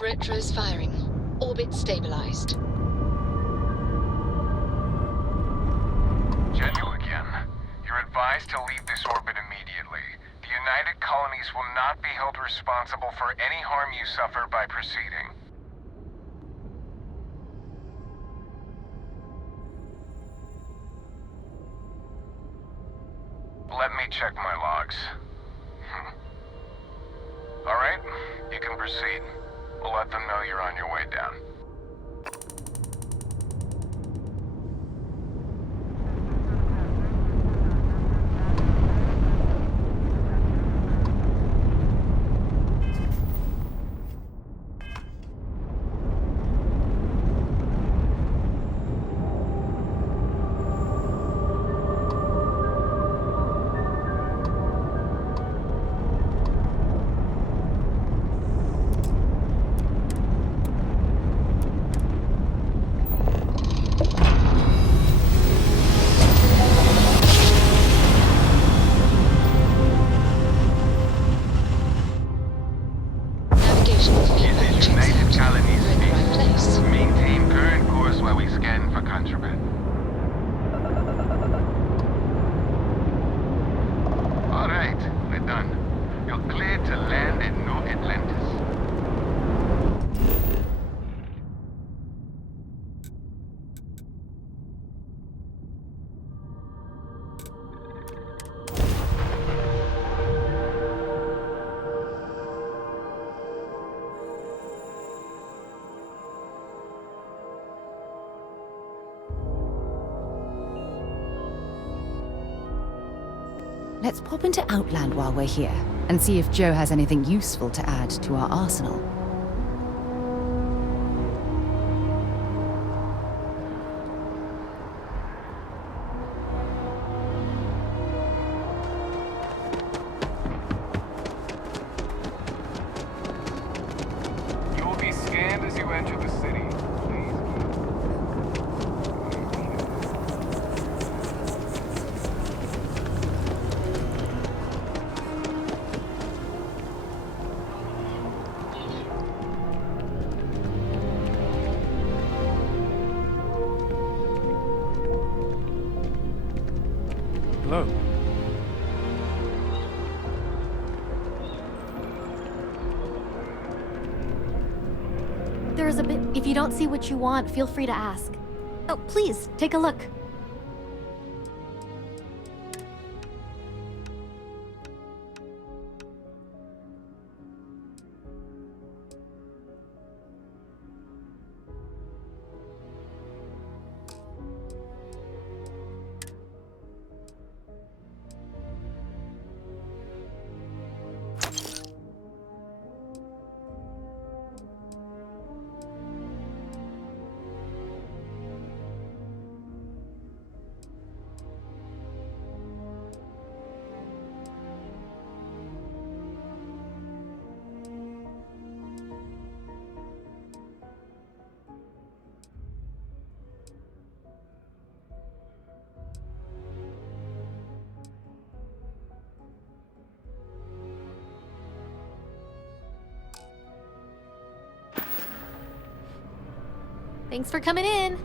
Retros firing. Orbit stabilized. Genu again. You're advised to leave this orbit immediately. The United Colonies will not be held responsible for any harm you suffer by proceeding. Let me check my logs. Alright, you can proceed. We'll let them know you're on your way down. Maintain current course while we scan for contraband. Alright, we're done. You're cleared to land at New Atlantis. Let's pop into Outland while we're here, and see if Joe has anything useful to add to our arsenal. You will be scanned as you enter the city. Hello. There's a bit. If you don't see what you want, feel free to ask. Oh, please, take a look. Thanks for coming in.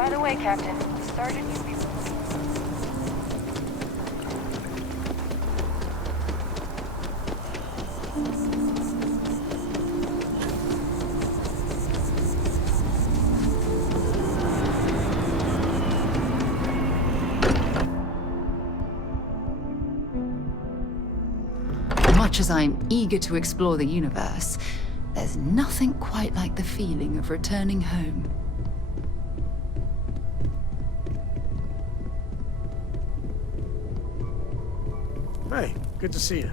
By the way, Captain, Sergeant UB... Much as I'm eager to explore the universe, there's nothing quite like the feeling of returning home. Hey, good to see you.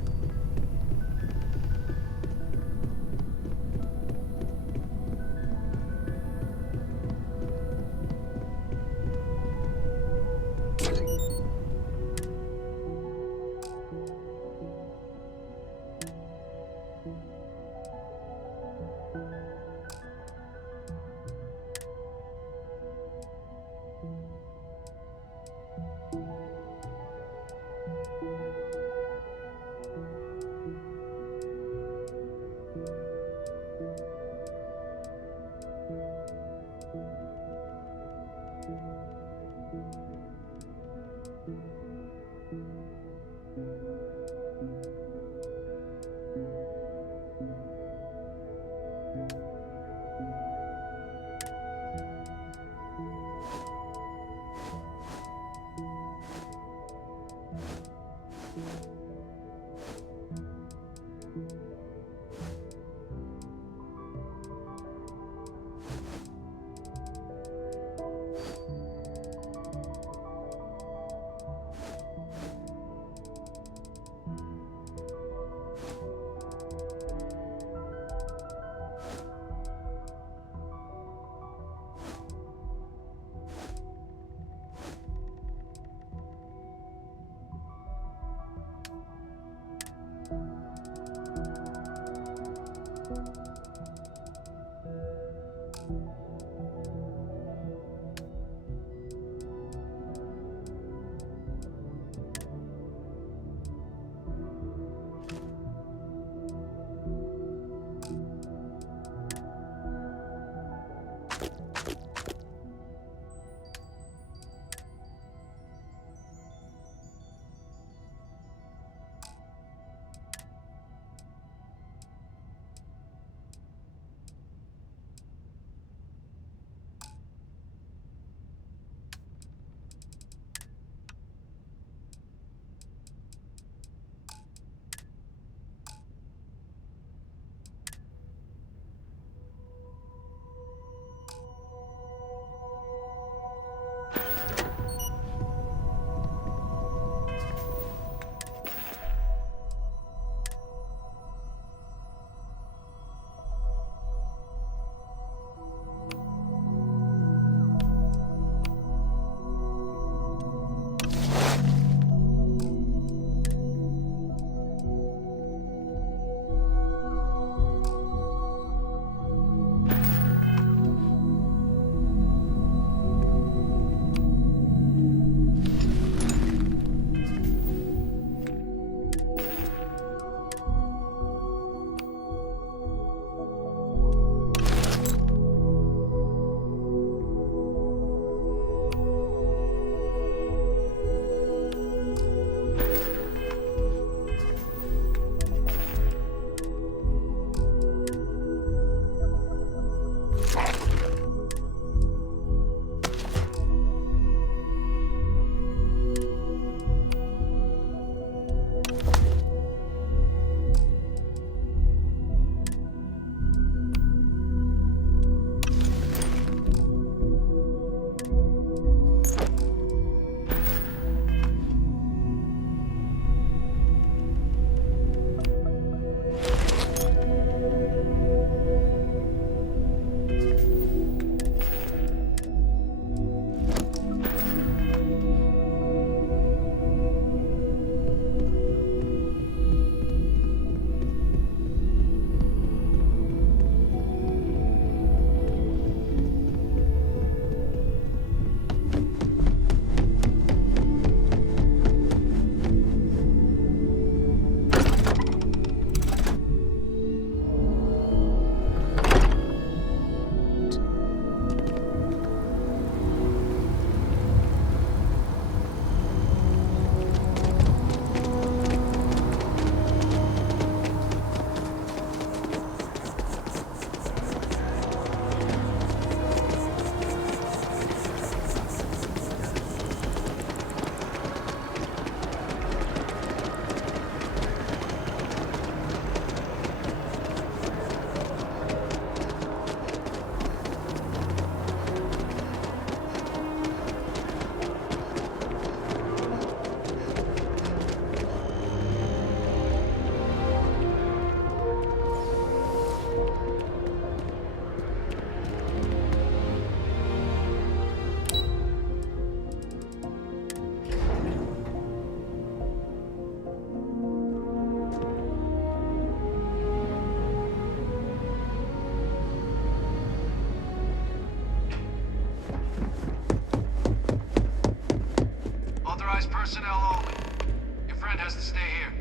best to stay here.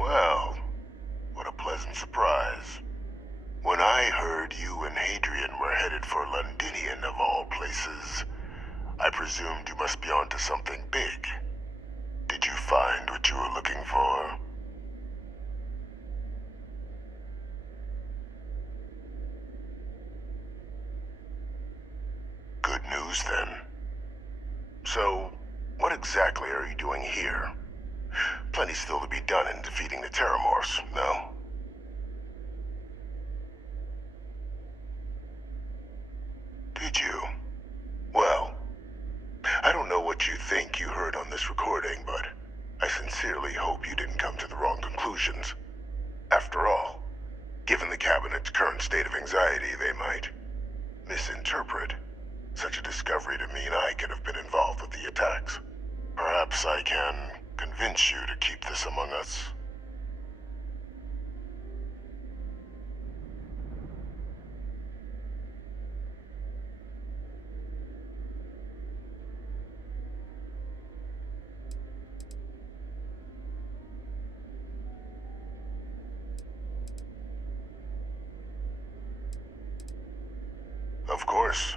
Well, what a pleasant surprise. When I heard you and Hadrian were headed for Londinion of all places, I presumed you must be onto something big. Did you find what you were looking for? Good news, then. So, what exactly are you doing here? Plenty still to be done in defeating the Terramorphs, no? Did you? Well, I don't know what you think you heard on this recording, but I sincerely hope you didn't come to the wrong conclusions. After all, given the Cabinet's current state of anxiety, they might misinterpret such a discovery to mean I could have been involved with the attacks. Perhaps I can convince you to keep this among us. Of course.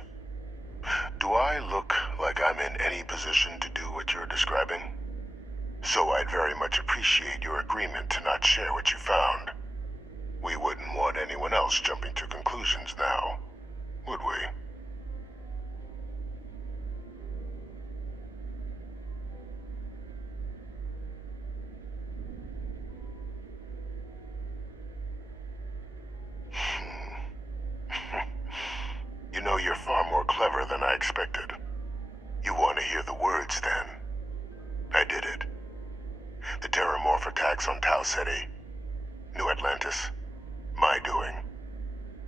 Do I look like I'm in any position to do what you're describing? So I'd very much appreciate your agreement to not share what you found. We wouldn't want anyone else jumping to conclusions now, would we? You know, you're far more clever than I expected. You want to hear the words, then? I did it. The Terramorph attacks on Tau Ceti, New Atlantis, my doing.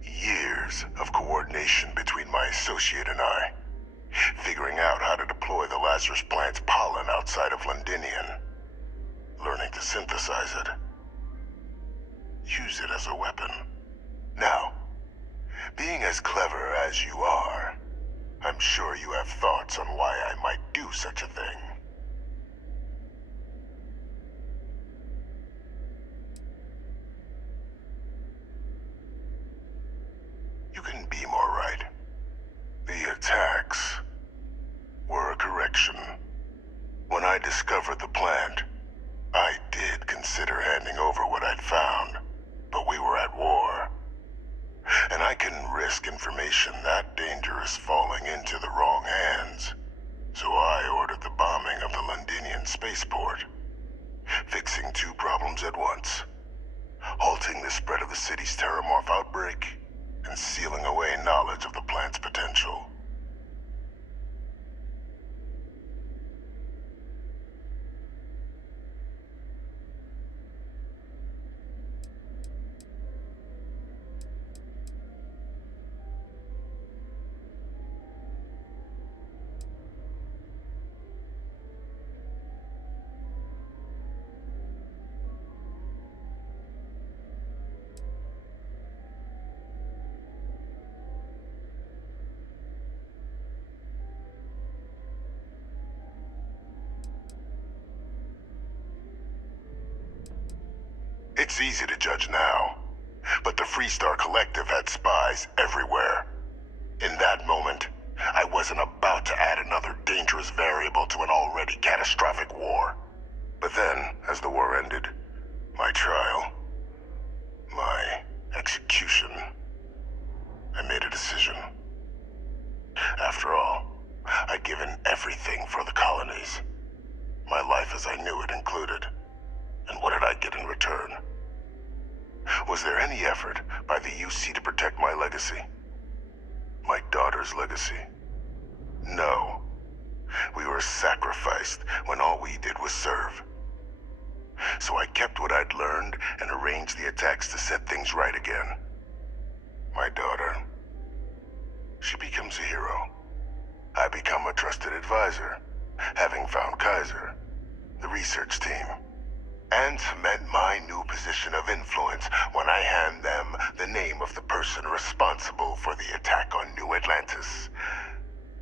Years of coordination between my associate and I, figuring out how to deploy the Lazarus plant's pollen outside of Londinion, learning to synthesize it, use it as a weapon. Now, being as clever as you are, I'm sure you have thoughts on why I might do such a thing. You couldn't be more right. The attacks were a correction. When I discovered the plant, I did consider handing over what I'd found, but we were at war. And I couldn't risk information that dangerous falling into the wrong hands. So I ordered the bombing of the Londinion spaceport, fixing two problems at once. Halting the spread of the city's Terramorph outbreak, and sealing away knowledge of the plant's potential. It's easy to judge now, but the Freestar Collective had spies everywhere. In that moment, I wasn't about to add another dangerous variable to an already catastrophic war. But then, as the war ended, my trial, my execution, I made a decision. After all, I'd given everything for the colonies. My life as I knew it included. And what did I get in any effort by the UC to protect my legacy? My daughter's legacy? No. We were sacrificed when all we did was serve. So I kept what I'd learned and arranged the attacks to set things right again. My daughter, she becomes a hero. I become a trusted advisor, having found Kaiser, the research team, and cement my new position of influence when I hand them the name of the person responsible for the attack on New Atlantis.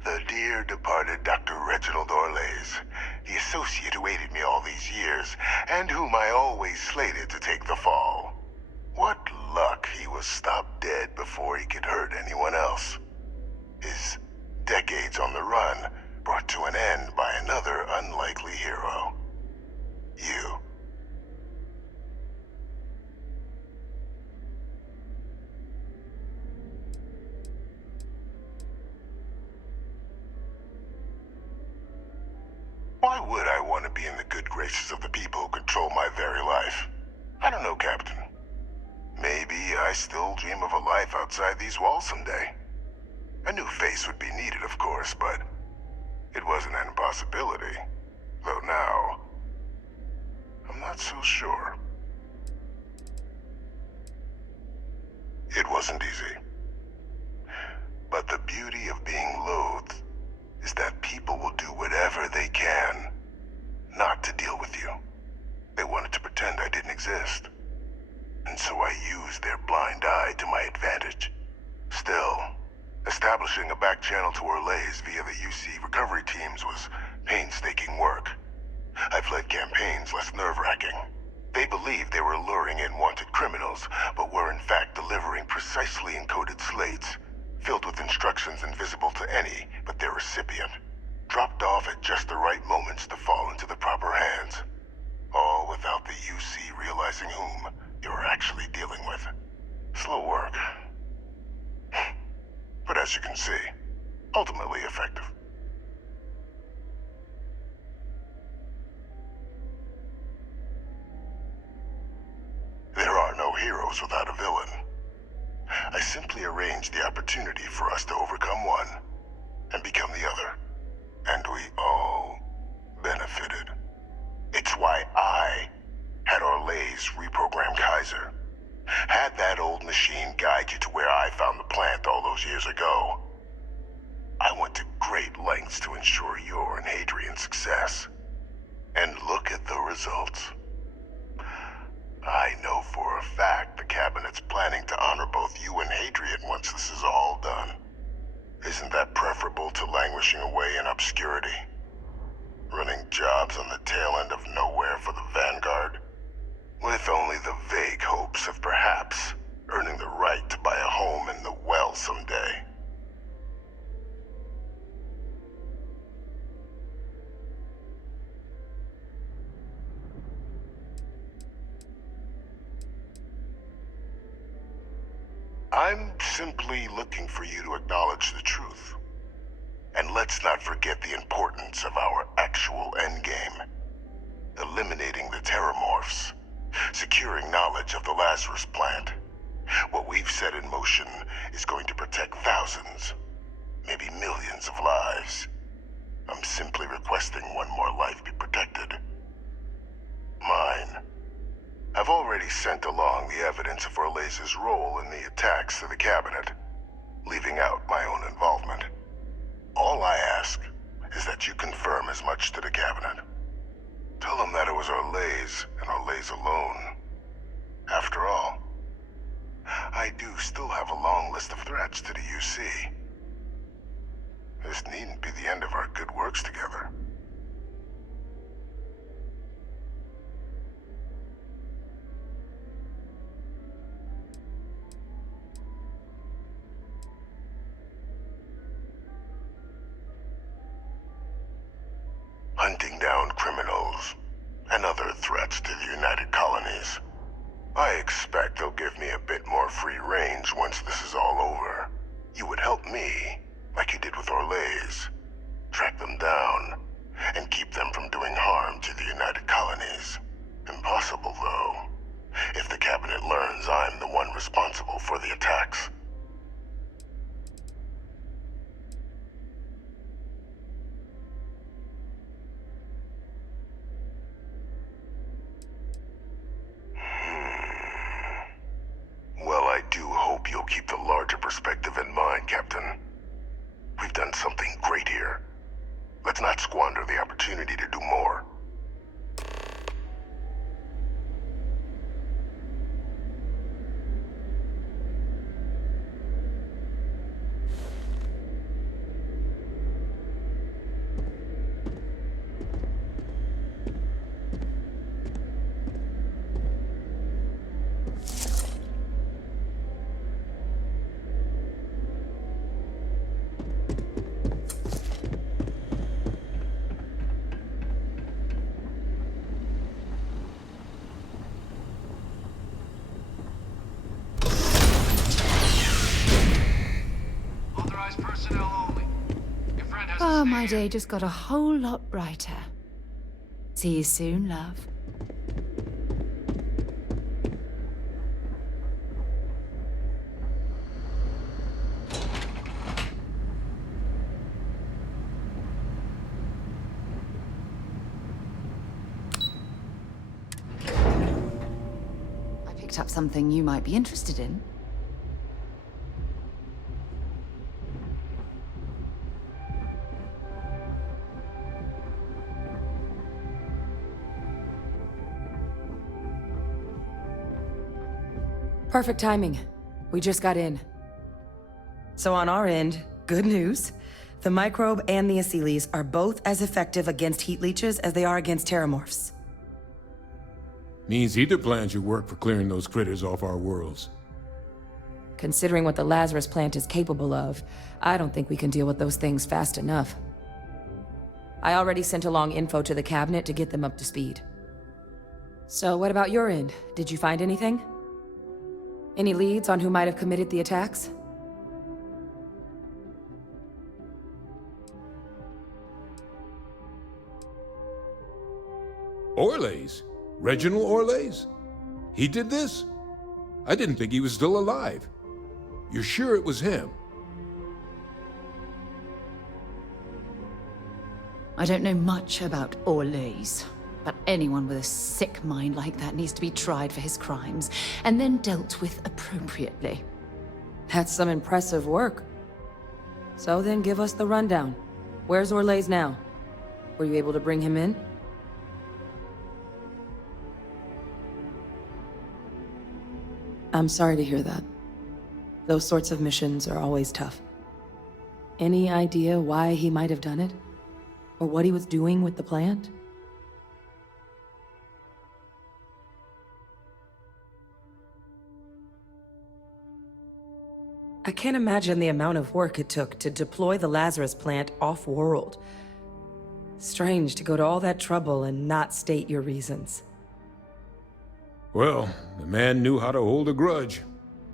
The dear departed Dr. Reginald Orlays, the associate who aided me all these years, and whom I always slated to take the fall. What luck he was stopped dead before he could hurt anyone else. His decades on the run brought to an end by another unlikely hero. You. Why would I want to be in the good graces of the people who control my very life? I don't know, Captain. Maybe I still dream of a life outside these walls someday. A new face would be needed, of course, but it wasn't an impossibility. Though now, I'm not so sure. It wasn't easy. But the beauty of being loathed is that people will do whatever they can not to deal with you. They wanted to pretend I didn't exist. And so I used their blind eye to my advantage. Still, establishing a back channel to Orlays via the UC recovery teams was painstaking work. I've led campaigns less nerve-wracking. They believed they were luring in wanted criminals, but were in fact delivering precisely encoded slates, filled with instructions invisible to any but their recipient, dropped off at just the right moments to fall into the proper hands. All without the UC realizing whom they were actually dealing with. Slow work. But as you can see, ultimately effective. There are no heroes without a villain. I simply arranged the opportunity for us to overcome one and become the other. And we all benefited. It's why I had Orlays reprogram Kaiser. Had that old machine guide you to where I found the plant all those years ago. I went to great lengths to ensure your and Hadrian's success. And look at the results. I know for a fact the Cabinet's planning to honor both you and Hadrian once this is all done. Isn't that preferable to languishing away in obscurity? Running jobs on the tail end of nowhere for the Vanguard? With only the vague hopes of perhaps earning the right to buy a home in the well someday. I'm simply looking for you to acknowledge the truth. And let's not forget the importance of our actual endgame. Eliminating the terramorphs. Securing knowledge of the Lazarus plant. What we've set in motion is going to protect thousands, maybe millions of lives. I'm simply requesting one more life be protected. Mine. I've already sent along the evidence of Orlays' role in the attacks to the Cabinet, leaving out my own involvement. All I ask is that you confirm as much to the Cabinet. Tell them that it was Orlays and Orlays alone. After all, I do still have a long list of threats to the UC. This needn't be the end of our good works together. Hunting down criminals and other threats to the United Colonies. I expect they'll give me a bit more free range once this is all over. You would help me, like you did with Orlays. Track them down and keep them from doing harm to the United Colonies. Impossible, though. if the Cabinet learns I'm the one responsible for the attacks. Well, I do hope you'll keep the larger perspective in mind, Captain. We've done something great here. Let's not squander the opportunity to do more. Oh, my day just got a whole lot brighter. See you soon, love. I picked up something you might be interested in. Perfect timing. We just got in. So on our end, good news. The microbe and the Asylees are both as effective against heat leeches as they are against terramorphs. Means either plan should work for clearing those critters off our worlds. Considering what the Lazarus plant is capable of, I don't think we can deal with those things fast enough. I already sent along info to the Cabinet to get them up to speed. So what about your end? Did you find anything? Any leads on who might have committed the attacks? Orlays? Reginald Orlays? He did this? I didn't think he was still alive. You're sure it was him? I don't know much about Orlays, but anyone with a sick mind like that needs to be tried for his crimes, and then dealt with appropriately. That's some impressive work. So then give us the rundown. Where's Orlays now? Were you able to bring him in? I'm sorry to hear that. Those sorts of missions are always tough. Any idea why he might have done it? Or what he was doing with the plant? I can't imagine the amount of work it took to deploy the Lazarus plant off-world. Strange to go to all that trouble and not state your reasons. Well, the man knew how to hold a grudge.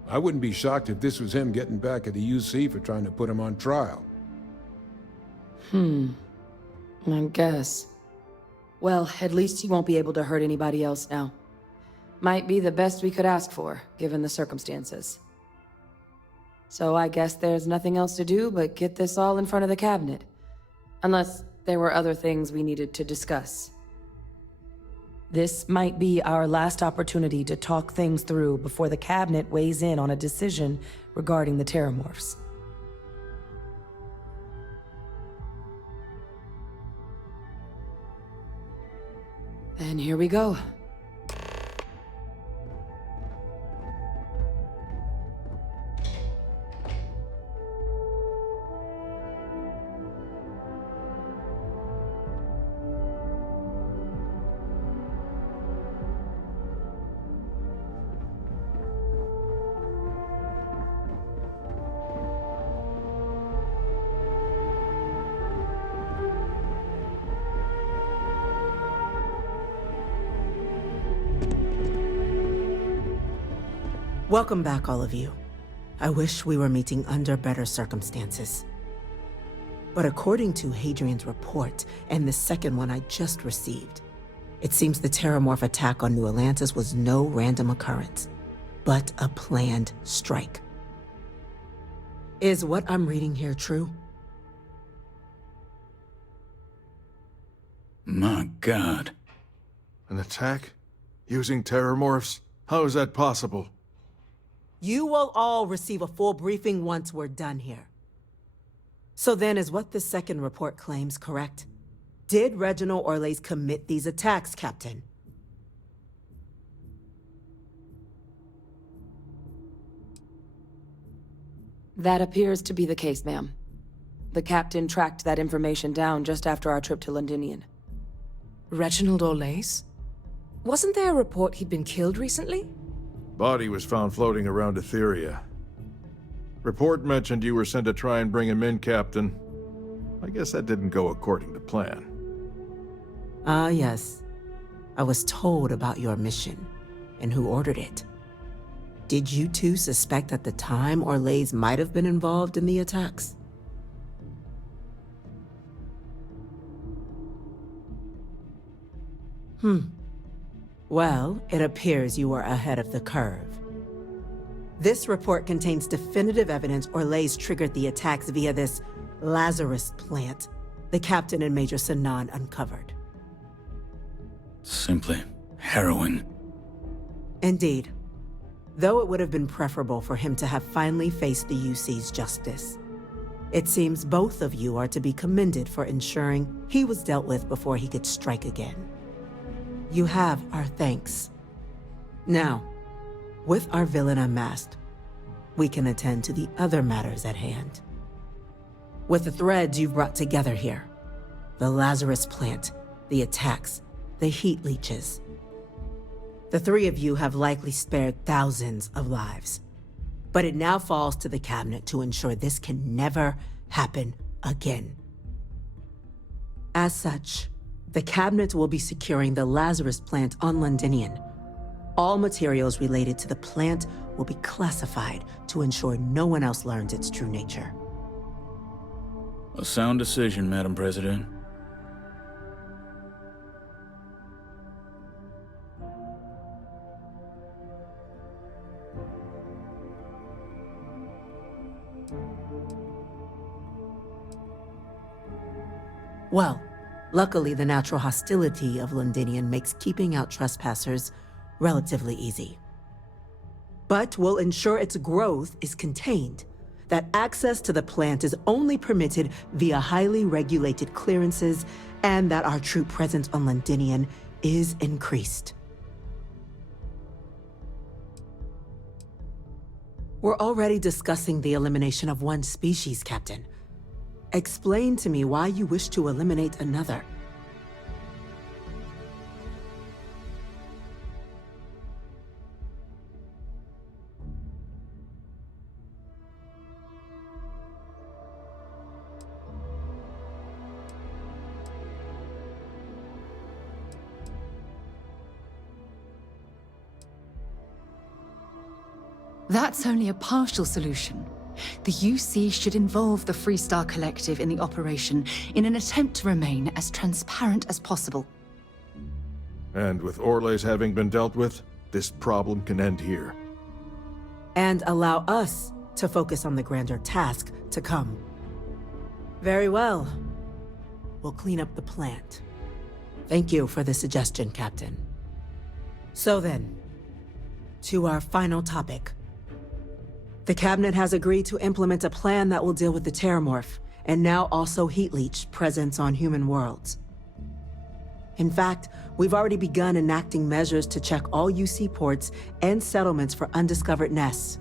I wouldn't be shocked if this was him getting back at the UC for trying to put him on trial. I guess. Well, at least he won't be able to hurt anybody else now. Might be the best we could ask for, given the circumstances. So I guess there's nothing else to do but get this all in front of the Cabinet. Unless there were other things we needed to discuss. This might be our last opportunity to talk things through before the Cabinet weighs in on a decision regarding the terramorphs. Then here we go. Welcome back, all of you. I wish we were meeting under better circumstances. But according to Hadrian's report, and the second one I just received, It seems the Terramorph attack on New Atlantis was no random occurrence, but a planned strike. Is what I'm reading here true? My God. An attack? Using Terramorphs? How is that possible? You will all receive a full briefing once we're done here. So then, is what the second report claims correct? Did Reginald Orles commit these attacks, Captain? That appears to be the case, ma'am. The captain tracked that information down just after our trip to Londinion. Reginald Orles? Wasn't there a report he'd been killed recently? Body was found floating around Etheria. Report mentioned you were sent to try and bring him in, Captain. I guess that didn't go according to plan. Ah, yes. I was told about your mission and who ordered it. Did you two suspect at the time Orles might have been involved in the attacks? Well, it appears you were ahead of the curve. This report contains definitive evidence Orles triggered the attacks via this Lazarus plant the Captain and Major Sanan uncovered. Simply harrowing. Indeed. Though it would have been preferable for him to have finally faced the UC's justice. It seems both of you are to be commended for ensuring he was dealt with before he could strike again. You have our thanks. Now, with our villain unmasked, we can attend to the other matters at hand. With the threads you've brought together here, the Lazarus plant, the attacks, the heat leeches, the three of you have likely spared thousands of lives. But it now falls to the Cabinet to ensure this can never happen again. As such, the Cabinet will be securing the Lazarus plant on Londinion. All materials related to the plant will be classified to ensure no one else learns its true nature. A sound decision, Madam President. Well, luckily the natural hostility of Londinion makes keeping out trespassers relatively easy. But we'll ensure its growth is contained, that access to the plant is only permitted via highly regulated clearances, and that our troop presence on Londinion is increased. We're already discussing the elimination of one species, Captain. Explain to me why you wish to eliminate another. That's only a partial solution. The UC should involve the Freestar Collective in the operation in an attempt to remain as transparent as possible. And with Orles having been dealt with, this problem can end here. And allow us to focus on the grander task to come. Very well. We'll clean up the plant. Thank you for the suggestion, Captain. So then, to our final topic. The Cabinet has agreed to implement a plan that will deal with the Terramorph, and now also Heat Leech presence on human worlds. In fact, we've already begun enacting measures to check all UC ports and settlements for undiscovered nests.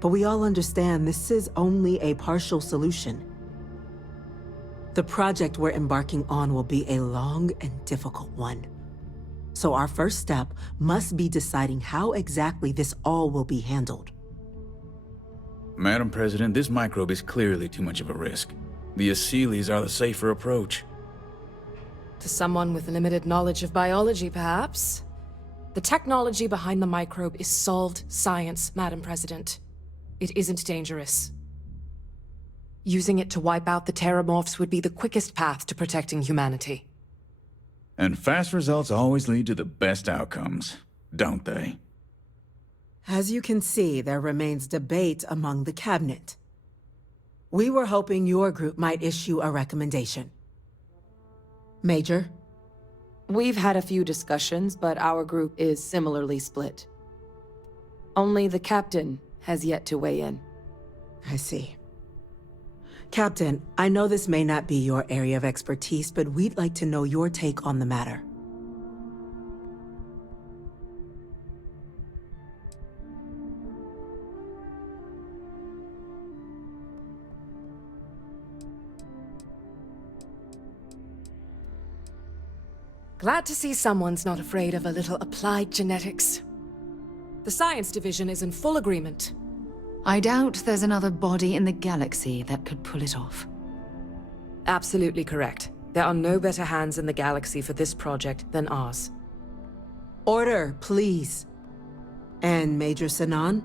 But we all understand this is only a partial solution. The project we're embarking on will be a long and difficult one. So our first step must be deciding how exactly this all will be handled. Madam President, this microbe is clearly too much of a risk. The Aseles are the safer approach. To someone with limited knowledge of biology, perhaps? The technology behind the microbe is solved science, Madam President. It isn't dangerous. Using it to wipe out the Terramorphs would be the quickest path to protecting humanity. And fast results always lead to the best outcomes, don't they? As you can see, there remains debate among the cabinet. We were hoping your group might issue a recommendation. Major? We've had a few discussions, but our group is similarly split. Only the captain has yet to weigh in. I see. Captain, I know this may not be your area of expertise, but we'd like to know your take on the matter. Glad to see someone's not afraid of a little applied genetics. The science division is in full agreement. I doubt there's another body in the galaxy that could pull it off. Absolutely correct. There are no better hands in the galaxy for this project than ours. Order, please. And Major Sinan?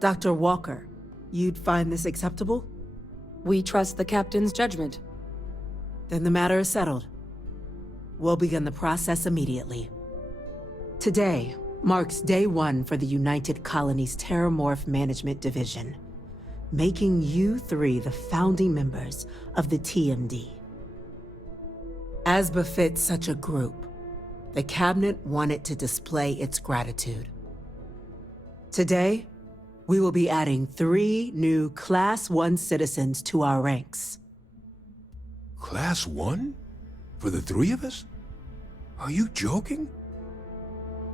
Dr. Walker, you'd find this acceptable? We trust the captain's judgment. Then the matter is settled. We'll begin the process immediately. Today marks day one for the United Colonies Terramorph Management Division, making you three the founding members of the TMD. As befits such a group, the Cabinet wanted to display its gratitude. Today, we will be adding 3 new Class 1 citizens to our ranks. Class 1? For the 3 of us? Are you joking?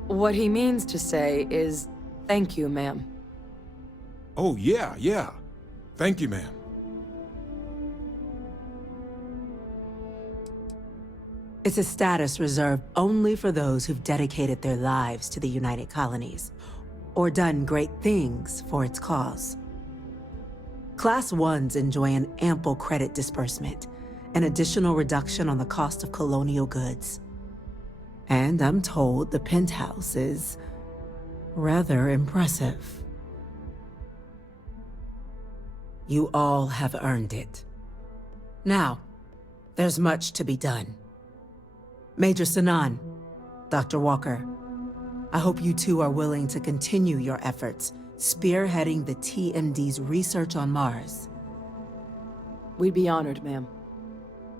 What he means to say is, thank you, ma'am. Oh, yeah. Thank you, ma'am. It's a status reserved only for those who've dedicated their lives to the United Colonies, or done great things for its cause. Class 1s enjoy an ample credit disbursement, an additional reduction on the cost of colonial goods. And I'm told the penthouse is rather impressive. You all have earned it. Now, there's much to be done. Major Sinan, Dr. Walker, I hope you two are willing to continue your efforts spearheading the TMD's research on Mars. We'd be honored, ma'am.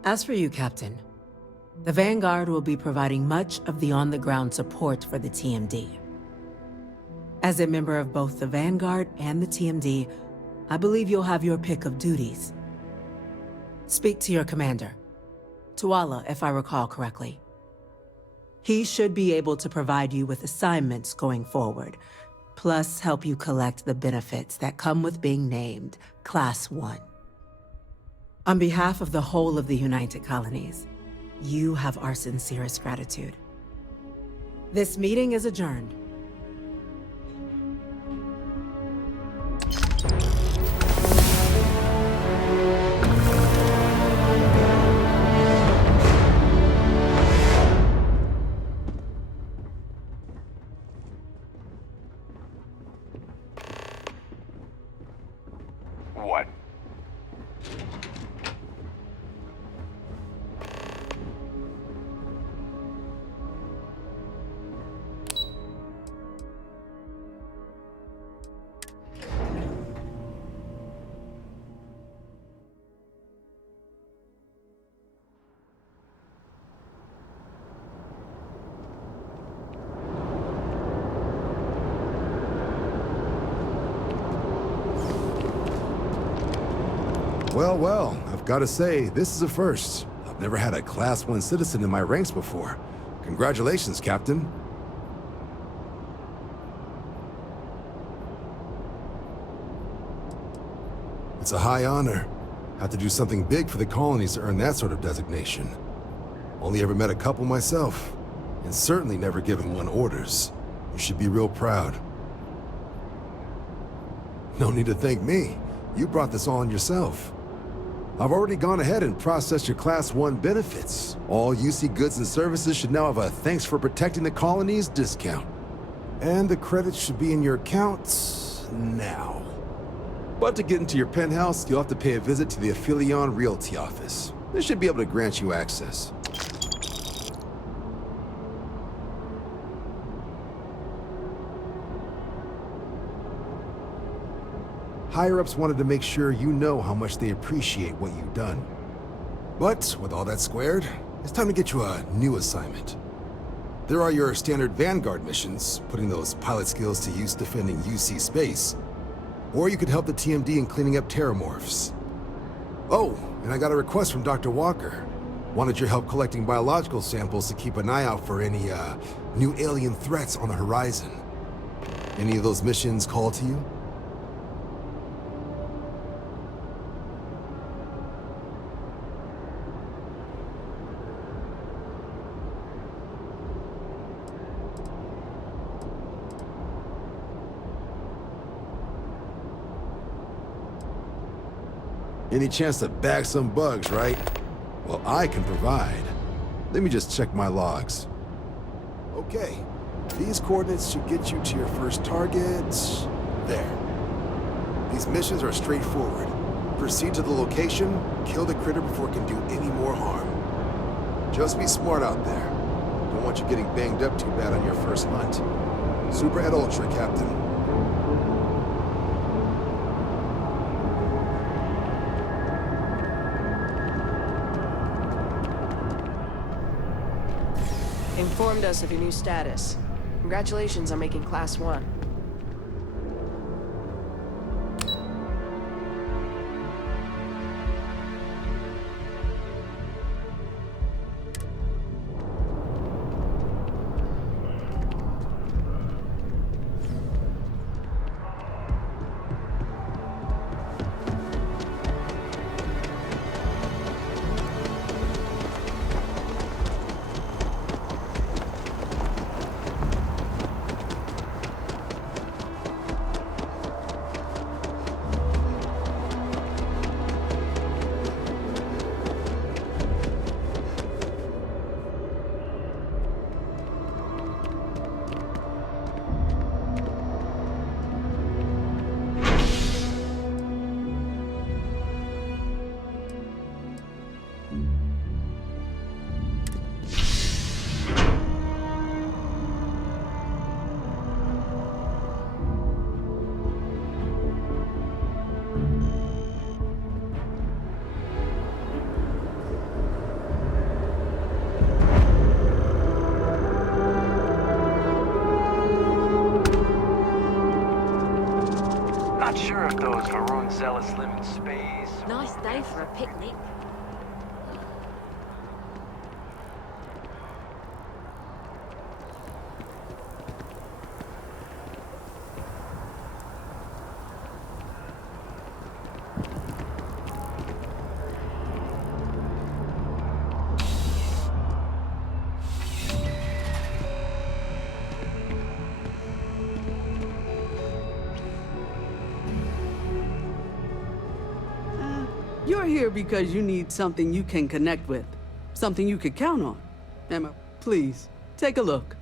As for you, Captain, the Vanguard will be providing much of the on-the-ground support for the TMD. As a member of both the Vanguard and the TMD, I believe you'll have your pick of duties. Speak to your commander, Tuala, if I recall correctly. He should be able to provide you with assignments going forward, plus help you collect the benefits that come with being named Class 1. On behalf of the whole of the United Colonies, you have our sincerest gratitude. This meeting is adjourned. What? Well, I've got to say, this is a first. I've never had a Class 1 citizen in my ranks before. Congratulations, Captain. It's a high honor. Have to do something big for the colonies to earn that sort of designation. Only ever met a couple myself, and certainly never given one orders. You should be real proud. No need to thank me. You brought this on yourself. I've already gone ahead and processed your Class 1 benefits. All UC goods and services should now have a thanks for protecting the colonies discount. And the credits should be in your accounts now. But to get into your penthouse, you'll have to pay a visit to the Aphelion Realty office. They should be able to grant you access. Higher-ups wanted to make sure you know how much they appreciate what you've done. But with all that squared, it's time to get you a new assignment. There are your standard Vanguard missions, putting those pilot skills to use defending UC space. Or you could help the TMD in cleaning up terramorphs. Oh, and I got a request from Dr. Walker. Wanted your help collecting biological samples to keep an eye out for any, new alien threats on the horizon. Any of those missions call to you? Any chance to bag some bugs, right? Well, I can provide. Let me just check my logs. Okay, these coordinates should get you to your first target. There. These missions are straightforward. Proceed to the location, kill the critter before it can do any more harm. Just be smart out there. Don't want you getting banged up too bad on your first hunt. Super et ultra, Captain. Informed us of your new status. Congratulations on making Class 1. Not sure if those Varun zealots live in space. Nice day for a picnic. You're here because you need something you can connect with. Something you could count on. Emma, please, take a look.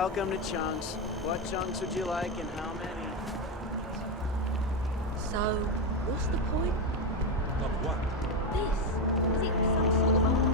Welcome to Chunks. What chunks would you like and how many? So, what's the point? Of what? This? Is it some sort of art?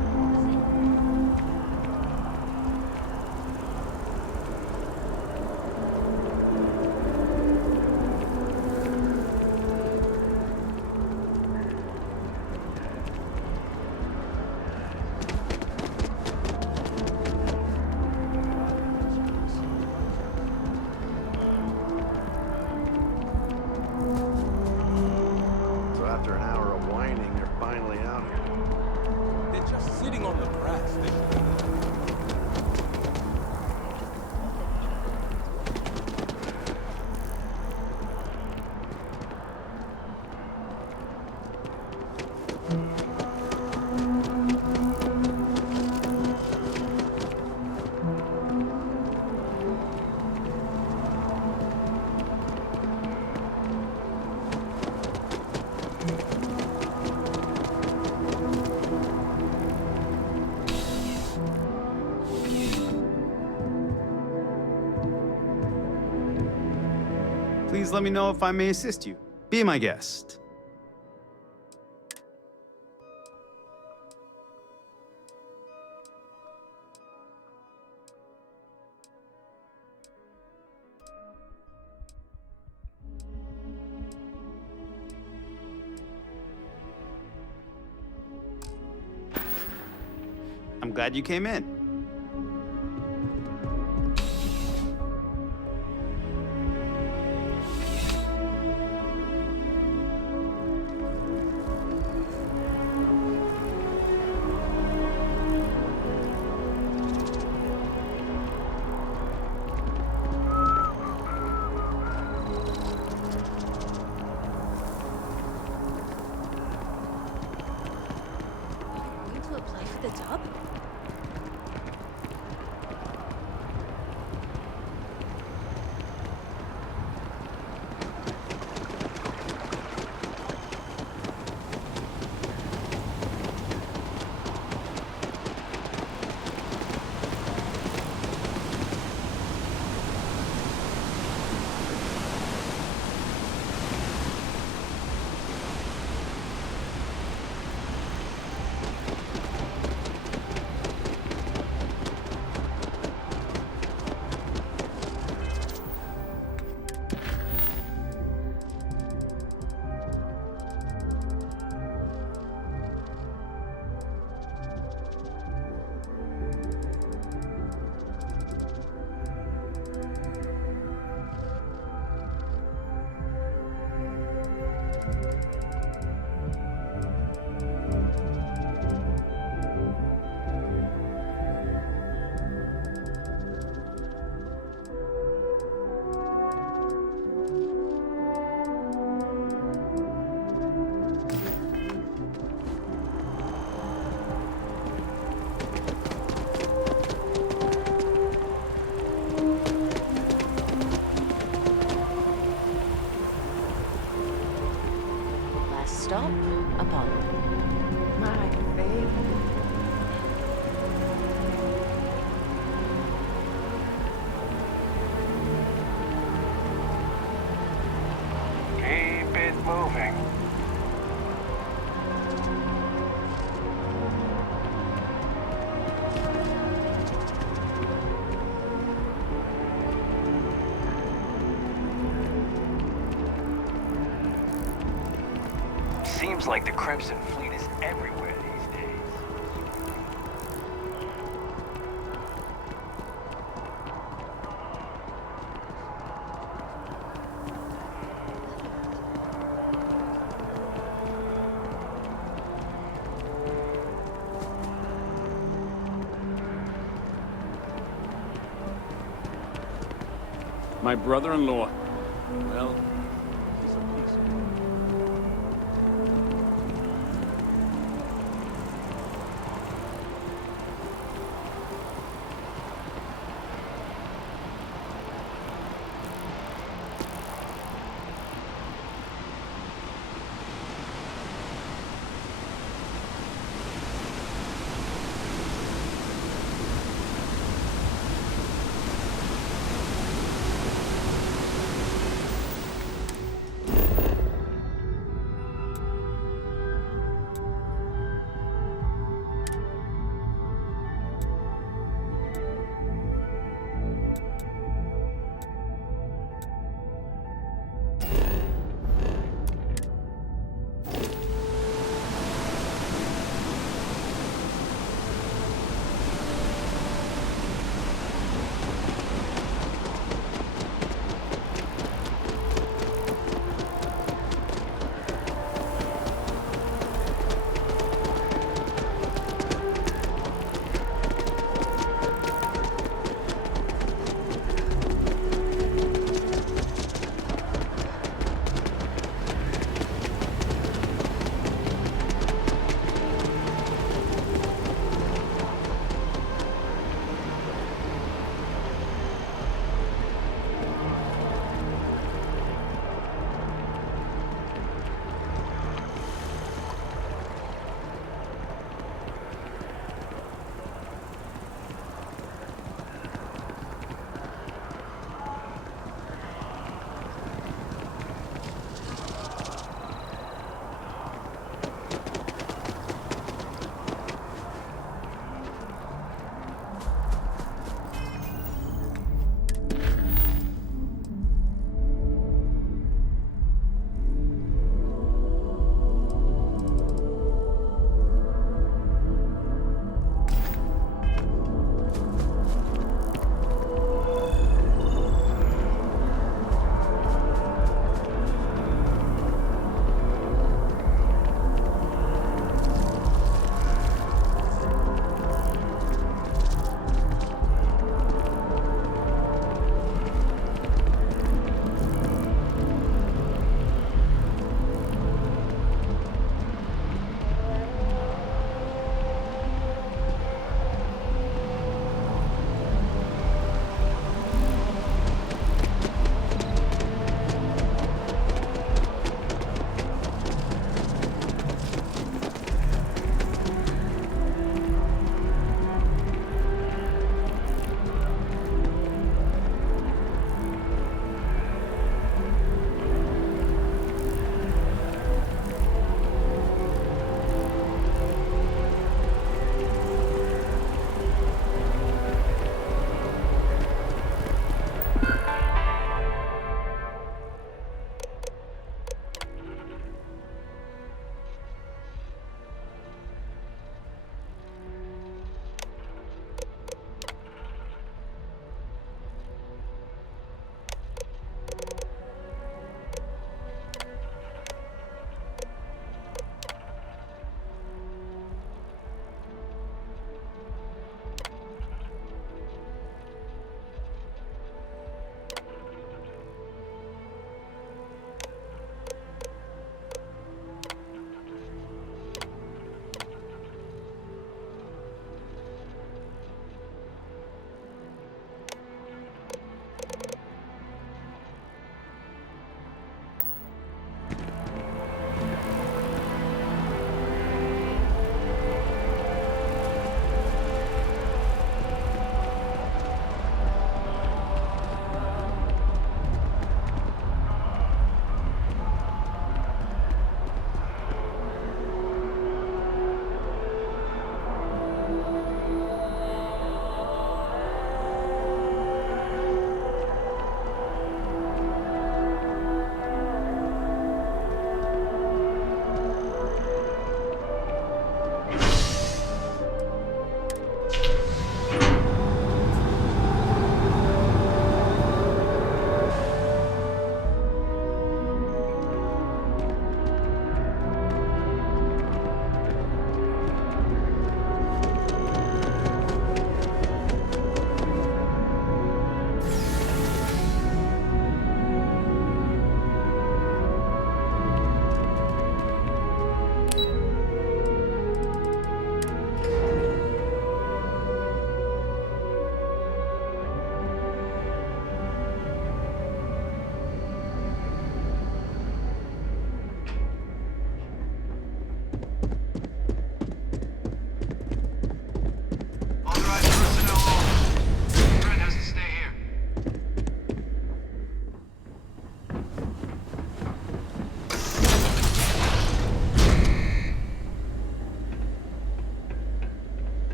So after an hour of whining, they're finally out here. They're just sitting on the grass. Please let me know if I may assist you. Be my guest. I'm glad you came in. Going to apply for the job? Last stop, Apollo. My favorite. Keep it moving. Seems like the Crimson Fleet is everywhere these days. My brother-in-law. Well, he's a piece of...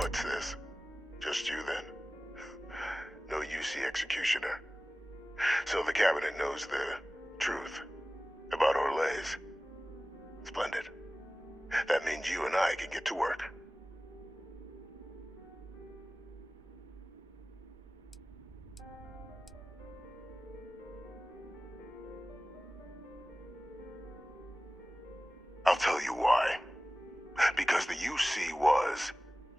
What's this? Just you then? No UC executioner. So the cabinet knows the truth about Orlays. Splendid. That means you and I can get to work. I'll tell you why. Because the UC was,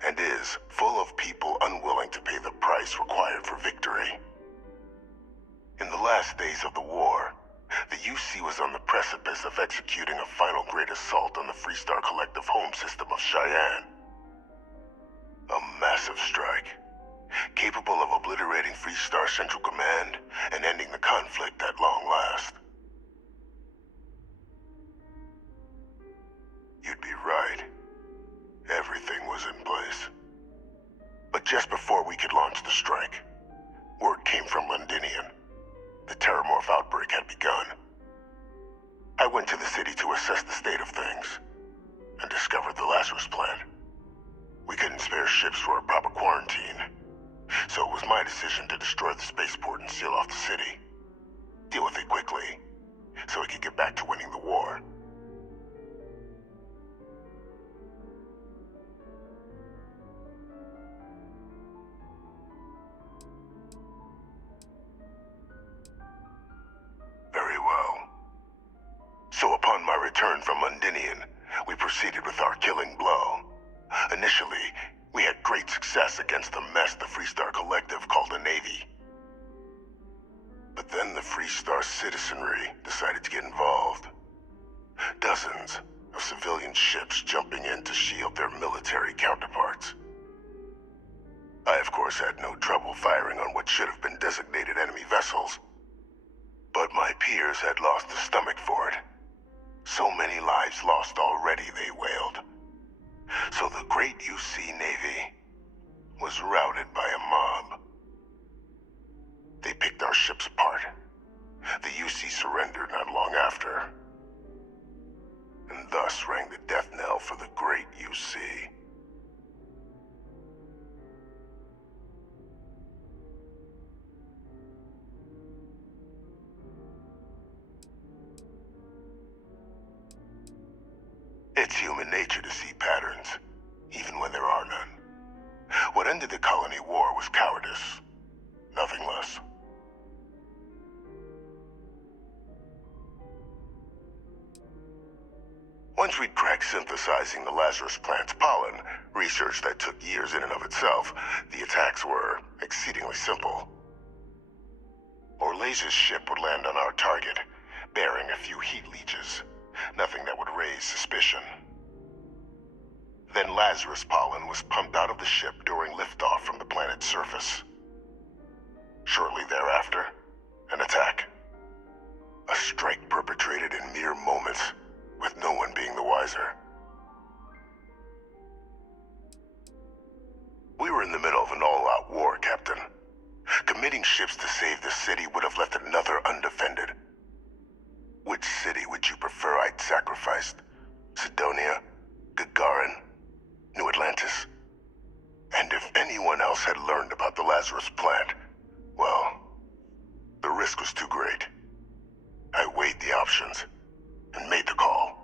and is, full of people unwilling to pay the price required for victory. In the last days of the war, the UC was on the precipice of executing a final great assault on the Freestar Collective home system of Cheyenne. A massive strike, capable of obliterating Freestar Central Command and ending the conflict at long last. You'd be right. Everything was in place. But just before we could launch the strike, word came from Londinion. The Terramorph outbreak had begun. I went to the city to assess the state of things, and discovered the Lazarus plant. We couldn't spare ships for a proper quarantine, so it was my decision to destroy the spaceport and seal off the city. Deal with it quickly, so we could get back to winning the war. Very well. So upon my return from Londinion, we proceeded with our killing blow. Initially, we had great success against the mess the Freestar Collective called the Navy. But then the Freestar citizenry decided to get involved. Dozens of civilian ships jumping in to shield their military counterparts. I, of course, had no trouble firing on what should have been designated enemy vessels. But my peers had lost the stomach for it. So many lives lost already, they wailed. So the great UC Navy was routed by a mob. They picked our ships apart. The UC surrendered not long after. And thus rang the death knell for the great UC. It's human nature to see patterns, even when there are none. What ended the colony war was cowardice, nothing less. Once we'd cracked synthesizing the Lazarus plant's pollen, research that took years in and of itself, the attacks were exceedingly simple. Orlays' ship would land on our target, bearing a few heat leeches. Nothing that would raise suspicion. Then Lazarus pollen was pumped out of the ship during liftoff from the planet's surface. Shortly thereafter, an attack. A strike perpetrated in mere moments, with no one being the wiser. We were in the middle of an all-out war, Captain. Committing ships to save the city would have left another undefended. Which city would you prefer I'd sacrificed? Sidonia? Gagarin? New Atlantis? And if anyone else had learned about the Lazarus plant, well, the risk was too great. I weighed the options and made the call.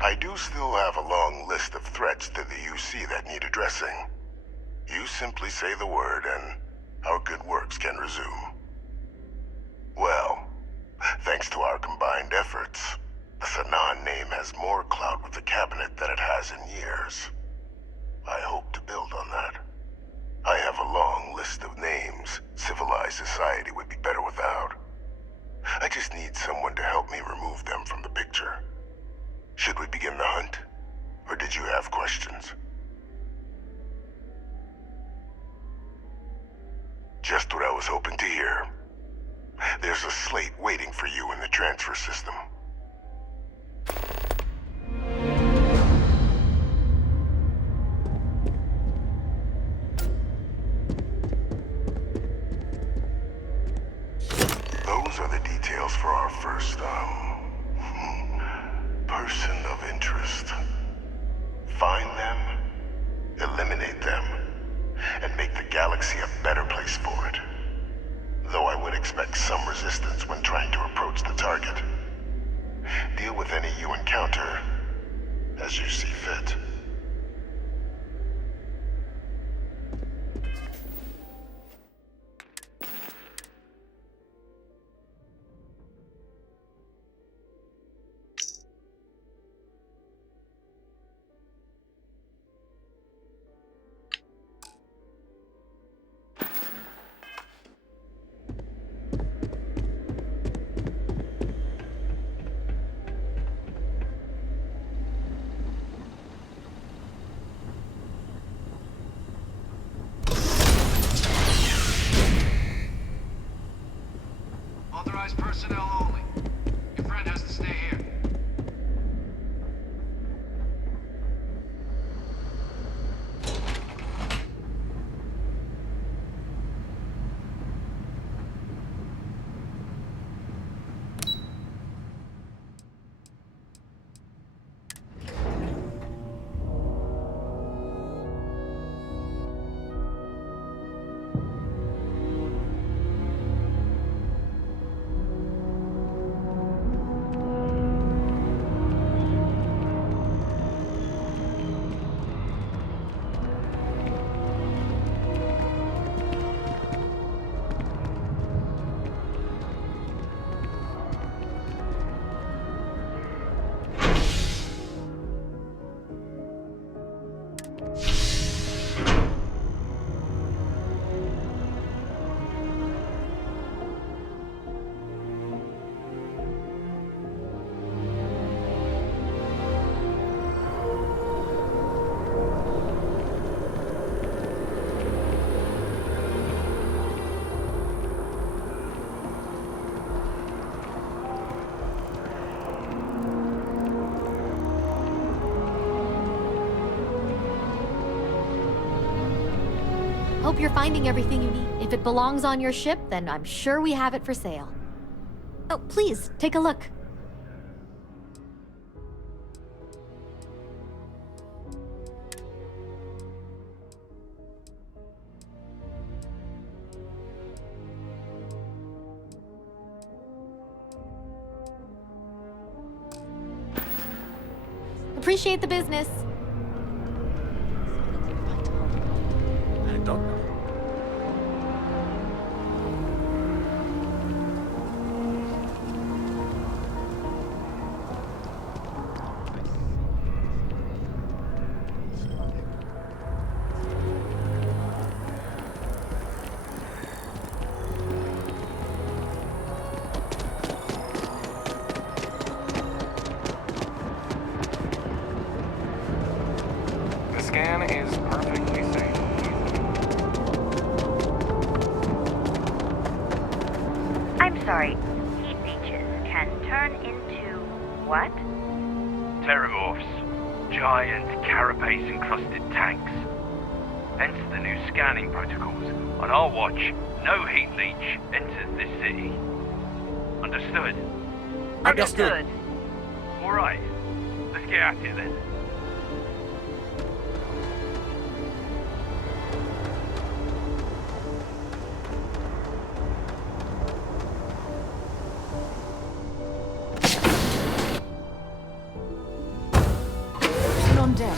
I do still have a long list of threats to the UC that need addressing. You simply say the word and our good works can resume. Well, thanks to our combined efforts, the Sanan name has more clout with the cabinet than it has in years. I hope to build on that. I have a long list of names civilized society would be better without. I just need someone to help me remove them from the picture. Should we begin the hunt? Or did you have questions? Just what I was hoping to hear. There's a slate waiting for you in the transfer system. Those Those are the details for our first, person of interest. Find them, eliminate them, and make the galaxy a better place for it. Though I would expect some resistance when trying to approach the target. Deal with any you encounter as you see fit. Authorized personnel only. Your friend has to stay here. Hope you're finding everything you need. If it belongs on your ship, then I'm sure we have it for sale. Oh, please, take a look. Appreciate the business. I don't know. The scan is perfectly safe. I'm sorry. Heat leeches can turn into what? Terramorphs. Giant carapace-encrusted tanks. Hence the new scanning protocols. On our watch, no heat leech enters this city. Understood? Understood. All right. Let's get at it then. On deck.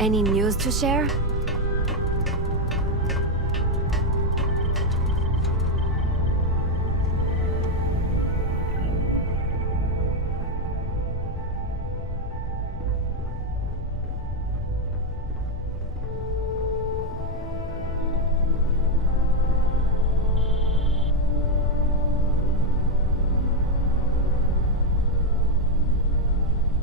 Any news to share?